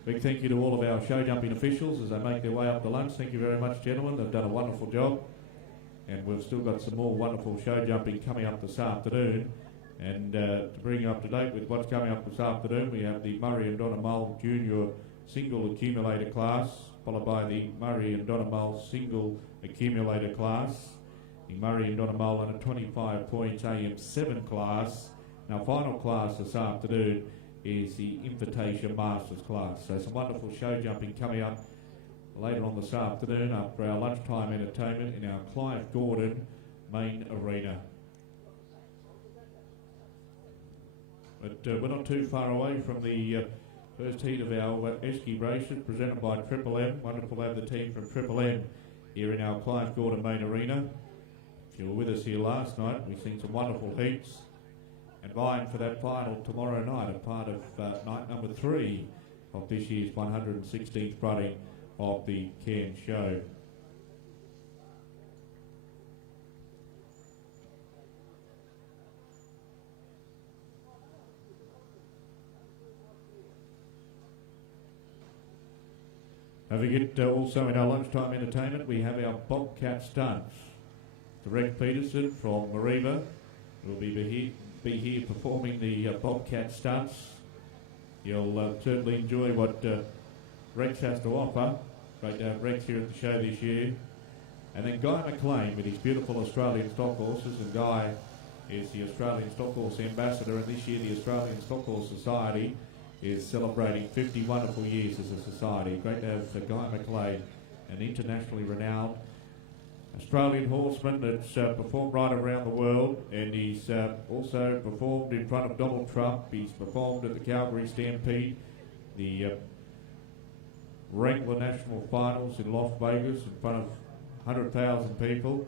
Big thank you to all of our show jumping officials as they make their way up to lunch. Thank you very much, gentlemen. They've done a wonderful job. And we've still got some more wonderful show jumping coming up this afternoon. And to bring you up to date with what's coming up this afternoon, we have the Murray and Donna Mull Junior Single Accumulator class, followed by the Murray and Donna Mull Single Accumulator class, the Murray and Donna Mull under 25 points AM7 class. And our final class this afternoon is the Invitation Masters class. So some wonderful show jumping coming up later on this afternoon after our lunchtime entertainment in our Clive Gordon main arena. But we're not too far away from the first heat of our esky races presented by Triple M. Wonderful to have the team from Triple M here in our Clive Gordon main arena. If you were with us here last night, we've seen some wonderful heats. And vying for that final tomorrow night, a part of night number 3 of this year's 116th running of the Cairns Show. Don't forget also in our lunchtime entertainment we have our Bobcat Stunts. Derek Peterson from Mariva will be here performing the Bobcat Stunts. You'll certainly enjoy what Rex has to offer. Great to have Rex here at the show this year. And then Guy McLean with his beautiful Australian stock horses, and Guy is the Australian Stock Horse Ambassador, and this year the Australian Stock Horse Society is celebrating 50 wonderful years as a society. Great to have Guy McLean, an internationally renowned Australian horseman that's performed right around the world, and he's also performed in front of Donald Trump. He's performed at the Calgary Stampede, the Wrangler National Finals in Las Vegas in front of 100,000 people.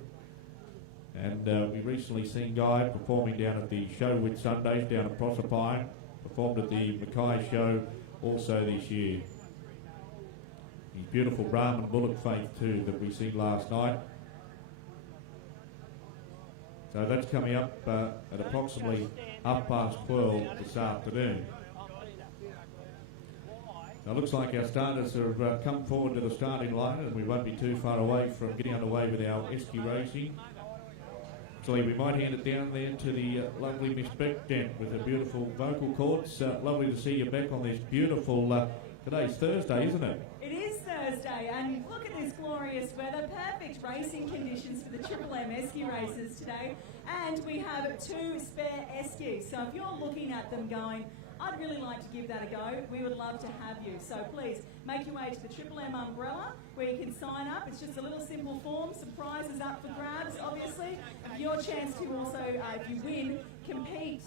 And we recently seen Guy performing down at the Show with Sundays down at Proserpine, performed at the Mackay Show also this year. His beautiful Brahman Bullock Faith too that we seen last night. So that's coming up at approximately 12:30 this afternoon. Now it looks like our starters have come forward to the starting line, and we won't be too far away from getting underway with our esky racing. So we might hand it down there to the lovely Miss Beck Dent with her beautiful vocal cords. Lovely to see you, Beck, on this beautiful, today's Thursday, isn't it? It is Thursday, and look at this glorious weather. Perfect racing conditions for the Triple M esky races today. And we have 2 spare eskies. So if you're looking at them going, I'd really like to give that a go, we would love to have you. So please make your way to the Triple M umbrella where you can sign up. It's just a little simple form, some prizes up for grabs, obviously. Your chance to also, if you win, compete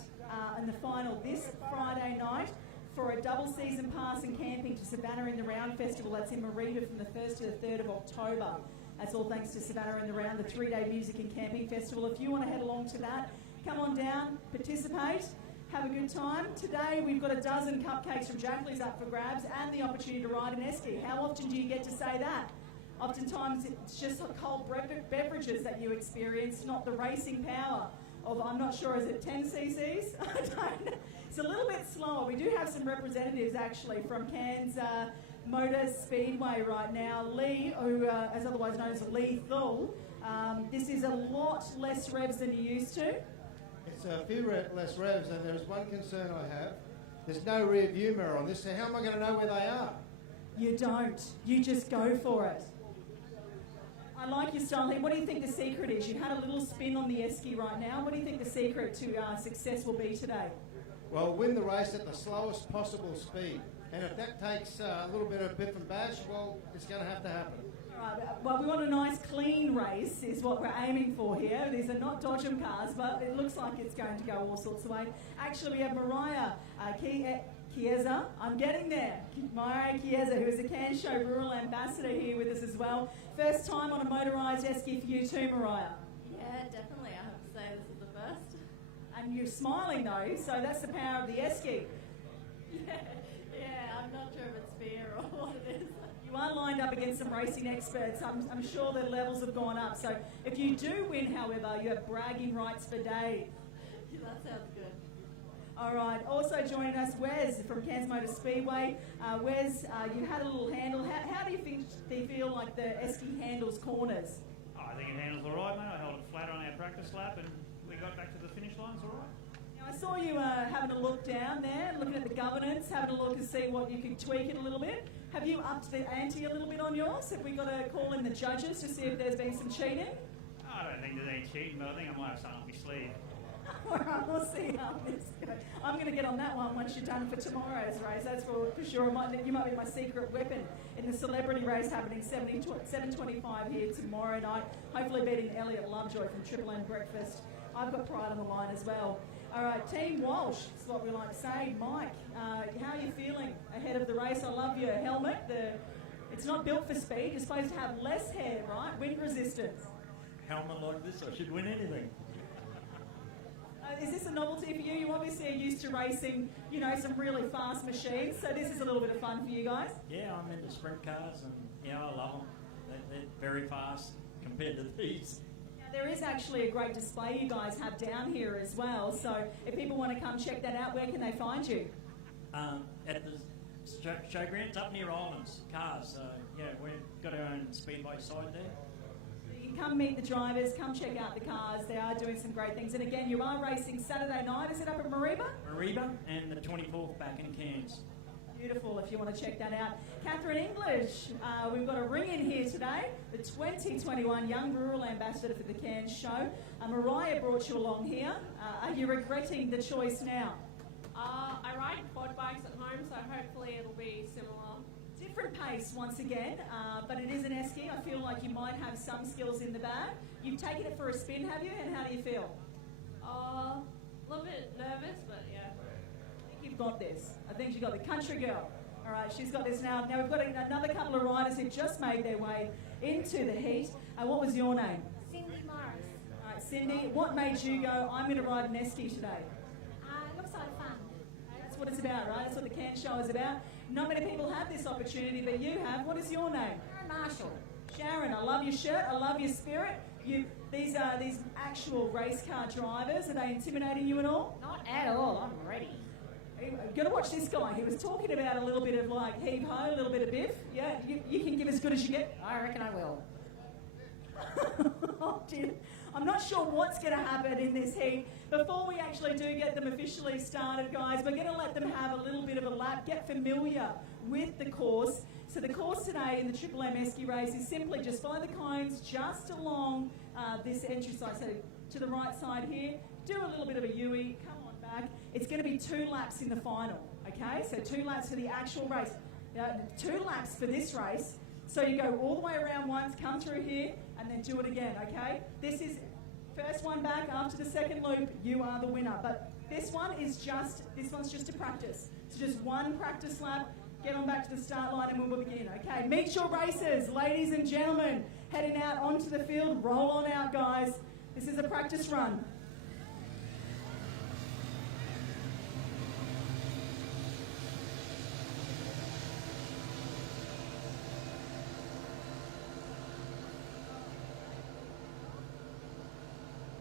in the final this Friday night for a double season pass and camping to Savannah in the Round Festival. That's in Mariva from the 1st to the 3rd of October. That's all thanks to Savannah in the Round, the 3-day music and camping festival. If you want to head along to that, come on down, participate, have a good time. Today we've got a dozen cupcakes from Jackley's up for grabs and the opportunity to ride an esky. How often do you get to say that? Oftentimes it's just cold beverages that you experience, not the racing power of, I'm not sure, is it 10 cc's? I don't know. It's a little bit slower. We do have some representatives actually from Cairns Motor Speedway right now. Lee, who is otherwise known as Lee Thull. This is a lot less revs than you used to. It's a few less revs, and there's one concern I have. There's no rear view mirror on this, so how am I going to know where they are? You don't. You just go for it. I like your style here. What do you think the secret is? You had a little spin on the esky right now. What do you think the secret to success will be today? Well, win the race at the slowest possible speed. And if that takes a little bit of bit and bash, well, it's going to have to happen. All right, well, we want a nice clean race is what we're aiming for here. These are not Dodgem cars, but it looks like it's going to go all sorts of ways. Actually, we have Mariah Chiesa. I'm getting there. Mariah Chiesa, who is the Cairns Show Rural Ambassador, here with us as well. First time on a motorised esky for you too, Mariah. Yeah, definitely. I have to say this is the first. And you're smiling though, so that's the power of the esky. Yeah, I'm not sure if it's fear or what it is. You are lined up against some racing experts. I'm sure the levels have gone up. So if you do win, however, you have bragging rights for days. That sounds good. All right. Also joining us, Wes from Cairns Motor Speedway. Wes, you had a little handle. How do you feel like the esky handles corners? Oh, I think it handles all right, mate. I held it flat on our practice lap and we got back to the finish line. It's all right. Now, I saw you having a look down there, looking at the governance, having a look to see what you could tweak it a little bit. Have you upped the ante a little bit on yours? Have we got to call in the judges to see if there's been some cheating? I don't think there's any cheating, but I think I might have something up my sleeve. All right, we'll see how this goes. I'm going to get on that one once you're done for tomorrow's race. That's for sure. You might be my secret weapon in the celebrity race happening 7:25 here tomorrow night. Hopefully beating Elliot Lovejoy from Triple M Breakfast. I've got pride on the line as well. All right, Team Walsh is what we like to say. Mike, how are you feeling ahead of the race? I love your helmet. It's not built for speed. You're supposed to have less hair, right? Wind resistance. Helmet like this, I should win anything. Is this a novelty for you? You obviously are used to racing, some really fast machines, so this is a little bit of fun for you guys. Yeah, I'm into sprint cars and, I love them. They're very fast compared to these. Now, there is actually a great display you guys have down here as well, so if people want to come check that out, where can they find you? At the showgrounds up near Islands, cars. We've got our own speedway side there. You can come meet the drivers, come check out the cars. They are doing some great things. And again, you are racing Saturday night. Is it up at Mariba? Mariba and the 24th back in Cairns. Beautiful, if you want to check that out. Catherine English, we've got a ring in here today, the 2021 Young Rural Ambassador for the Cairns Show. Mariah brought you along here. Are you regretting the choice now? I ride quad bikes at home, so hopefully it'll be similar. Different pace once again, but it is an esky. I feel like you might have some skills in the bag. You've taken it for a spin, have you? And how do you feel? A little bit nervous, but yeah. I think you've got this. I think you've got the country girl. All right, she's got this now. Now we've got another couple of riders who've just made their way into the heat. What was your name? Cindy Morris. All right, Cindy, what made you go, I'm going to ride an esky today? It looks like fun. That's what it's about, right? That's what the Cairns Show is about. Not many people have this opportunity, but you have. What is your name? Sharon Marshall. Sharon, I love your shirt. I love your spirit. These actual race car drivers. Are they intimidating you at all? Not at all. I'm ready. You've got to watch this guy. He was talking about a little bit of like heave-ho, a little bit of biff. Yeah, you can give as good as you get. I reckon I will. Oh, dear. I'm not sure what's going to happen in this heat. Before we actually do get them officially started, guys, we're going to let them have a little bit of a lap, get familiar with the course. So the course today in the Triple M Esky race is simply just follow the cones just along this entry side. So to the right side here, do a little bit of a U-E, come on back. It's going to be 2 laps in the final, okay? So 2 laps for the actual race. 2 laps for this race. So you go all the way around once, come through here, and then do it again, okay? This is first one back after the second loop, you are the winner. But this one's just a practice. So just 1 practice lap, get on back to the start line and we'll begin, okay? Meet your racers, ladies and gentlemen. Heading out onto the field, roll on out, guys. This is a practice run.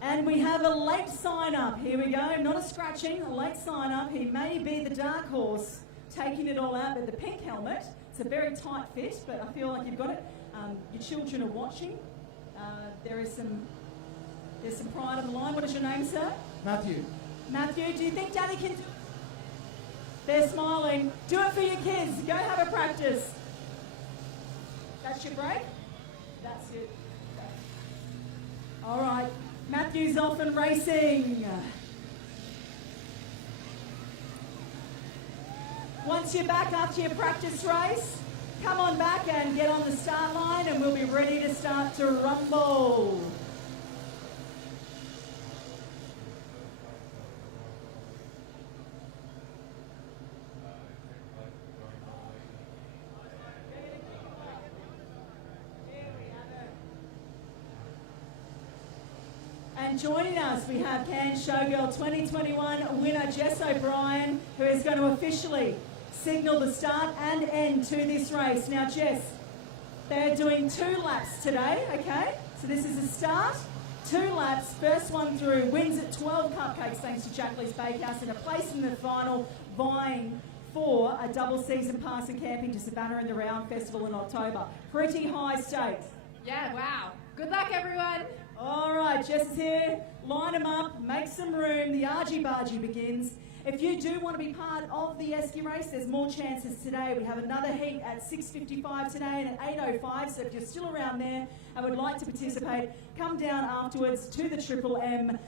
And we have a late sign-up. Here we go. Not a scratching, a late sign-up. He may be the dark horse taking it all out, but the pink helmet, it's a very tight fit, but I feel like you've got it. Your children are watching. There's some pride on the line. What is your name, sir? Matthew. Matthew, do you think Daddy can do it? They're smiling. Do it for your kids. Go have a practice. That's your break? That's it. All right. Matthew's off and racing. Once you're back after your practice race, Come on back and get on the start line and we'll be ready to start to rumble. And joining us, we have Cairns Showgirl 2021 winner Jess O'Brien, who is going to officially signal the start and end to this race. Now, Jess, they're doing 2 laps today, okay? So this is a start, 2 laps, first one through, wins at 12 cupcakes thanks to Jack Lee's Bakehouse, and a place in the final, vying for a double season pass and camping to Savannah and the Round Festival in October. Pretty high stakes. Yeah, wow. Good luck, everyone. All right, Jess is here. Line them up, make some room. The argy-bargy begins. If you do want to be part of the Esky race, there's more chances today. We have another heat at 6:55 today and at 8:05. So if you're still around there and would like to participate, come down afterwards to the Triple M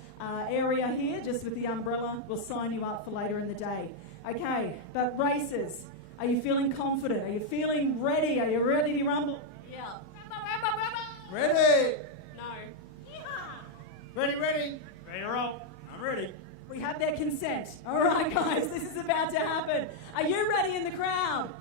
area here, just with the umbrella. We'll sign you up for later in the day. Okay, but racers, are you feeling confident? Are you feeling ready? Are you ready to rumble? Yeah. Ready? No. Ready, ready. Ready to roll? I'm ready. We have their consent. All right, guys, this is about to happen. Are you ready in the crowd?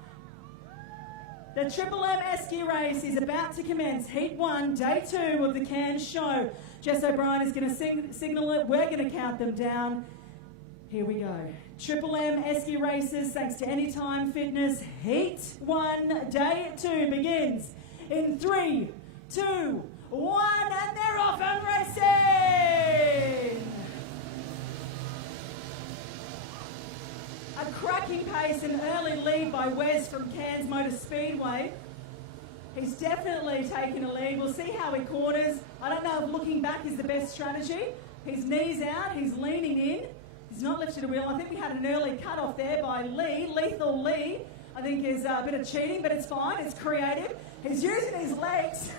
The Triple M Esky race is about to commence. Heat 1, Day 2 of the Cairns show. Jess O'Brien is going to signal it. We're going to count them down. Here we go. Triple M Esky races, thanks to Anytime Fitness. Heat 1, Day 2 begins in 3, 2, 1, and they're off and racing! A cracking pace, an early lead by Wes from Cairns Motor Speedway. He's definitely taken a lead. We'll see how he corners. I don't know if looking back is the best strategy. His knees out, he's leaning in. He's not lifted a wheel. I think we had an early cut-off there by Lee, Lethal Lee. I think is a bit of cheating, but it's fine. It's creative. He's using his legs.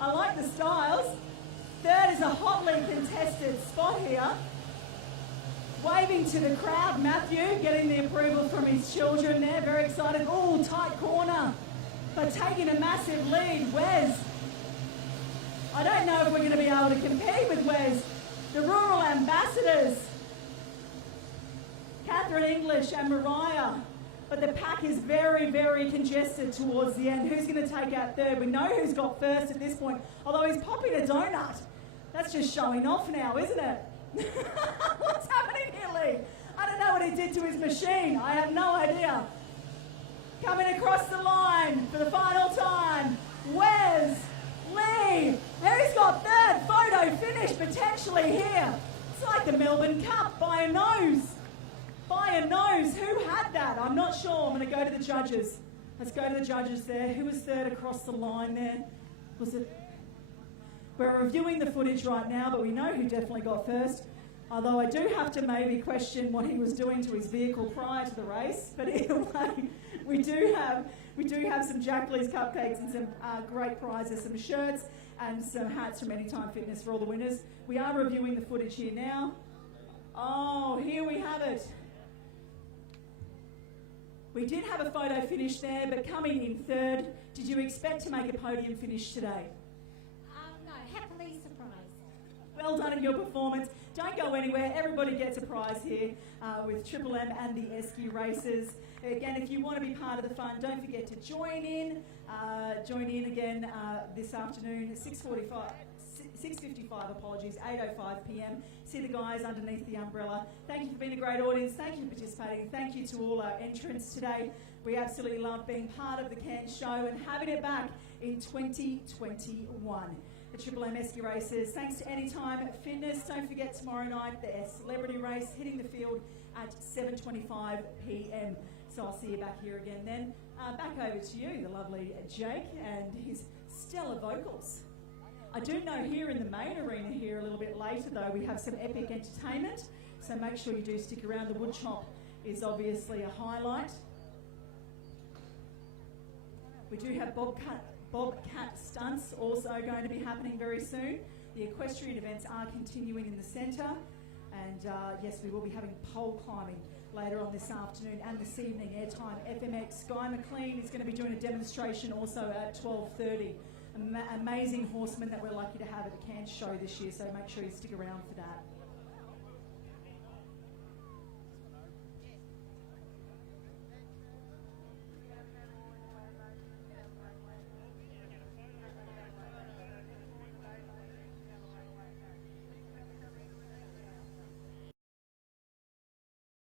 I like the styles. Third is a hotly contested spot here. Waving to the crowd, Matthew, getting the approval from his children there. Very excited. Oh, tight corner. But taking a massive lead, Wes. I don't know if we're going to be able to compete with Wes. The Rural Ambassadors, Catherine English and Mariah. But the pack is very, very congested towards the end. Who's going to take out third? We know who's got first at this point, although he's popping a donut. That's just showing off now, isn't it? What's happening here, Lee? I don't know what he did to his machine. I have no idea. Coming across the line for the final time, Wes Lee. Who's got third? Photo finish potentially here. It's like the Melbourne Cup by a nose. By a nose. Who had that? I'm not sure. I'm going to go to the judges. Let's go to the judges there. Who was third across the line there? Was it? We're reviewing the footage right now, but we know who definitely got first. Although I do have to maybe question what he was doing to his vehicle prior to the race. But either way, we do have some Jack Lee's cupcakes and some great prizes, some shirts and some hats from Anytime Fitness for all the winners. We are reviewing the footage here now. Oh, here we have it. We did have a photo finish there, but coming in third, did you expect to make a podium finish today? No, happily surprised. Well done in your performance. Don't go anywhere. Everybody gets a prize here with Triple M and the Esky races. Again, if you want to be part of the fun, don't forget to join in. Join in again this afternoon at 6:55, apologies, 8:05 p.m. See the guys underneath the umbrella. Thank you for being a great audience. Thank you for participating. Thank you to all our entrants today. We absolutely love being part of the Cairns show and having it back in 2021. The Triple M Esky races. Thanks to Anytime Fitness. Don't forget tomorrow night the celebrity race hitting the field at 7:25 p.m. So I'll see you back here again then. Back over to you, the lovely Jake and his stellar vocals. I do know here in the main arena here a little bit later though, we have some epic entertainment. So make sure you do stick around. The wood chop is obviously a highlight. We do have Bobcat stunts also going to be happening very soon. The equestrian events are continuing in the centre. And yes, we will be having pole climbing later on this afternoon and this evening, airtime FMX. Guy McLean is going to be doing a demonstration also at 12:30. Amazing horseman that we're lucky to have at the Cairns show this year, so make sure you stick around for that.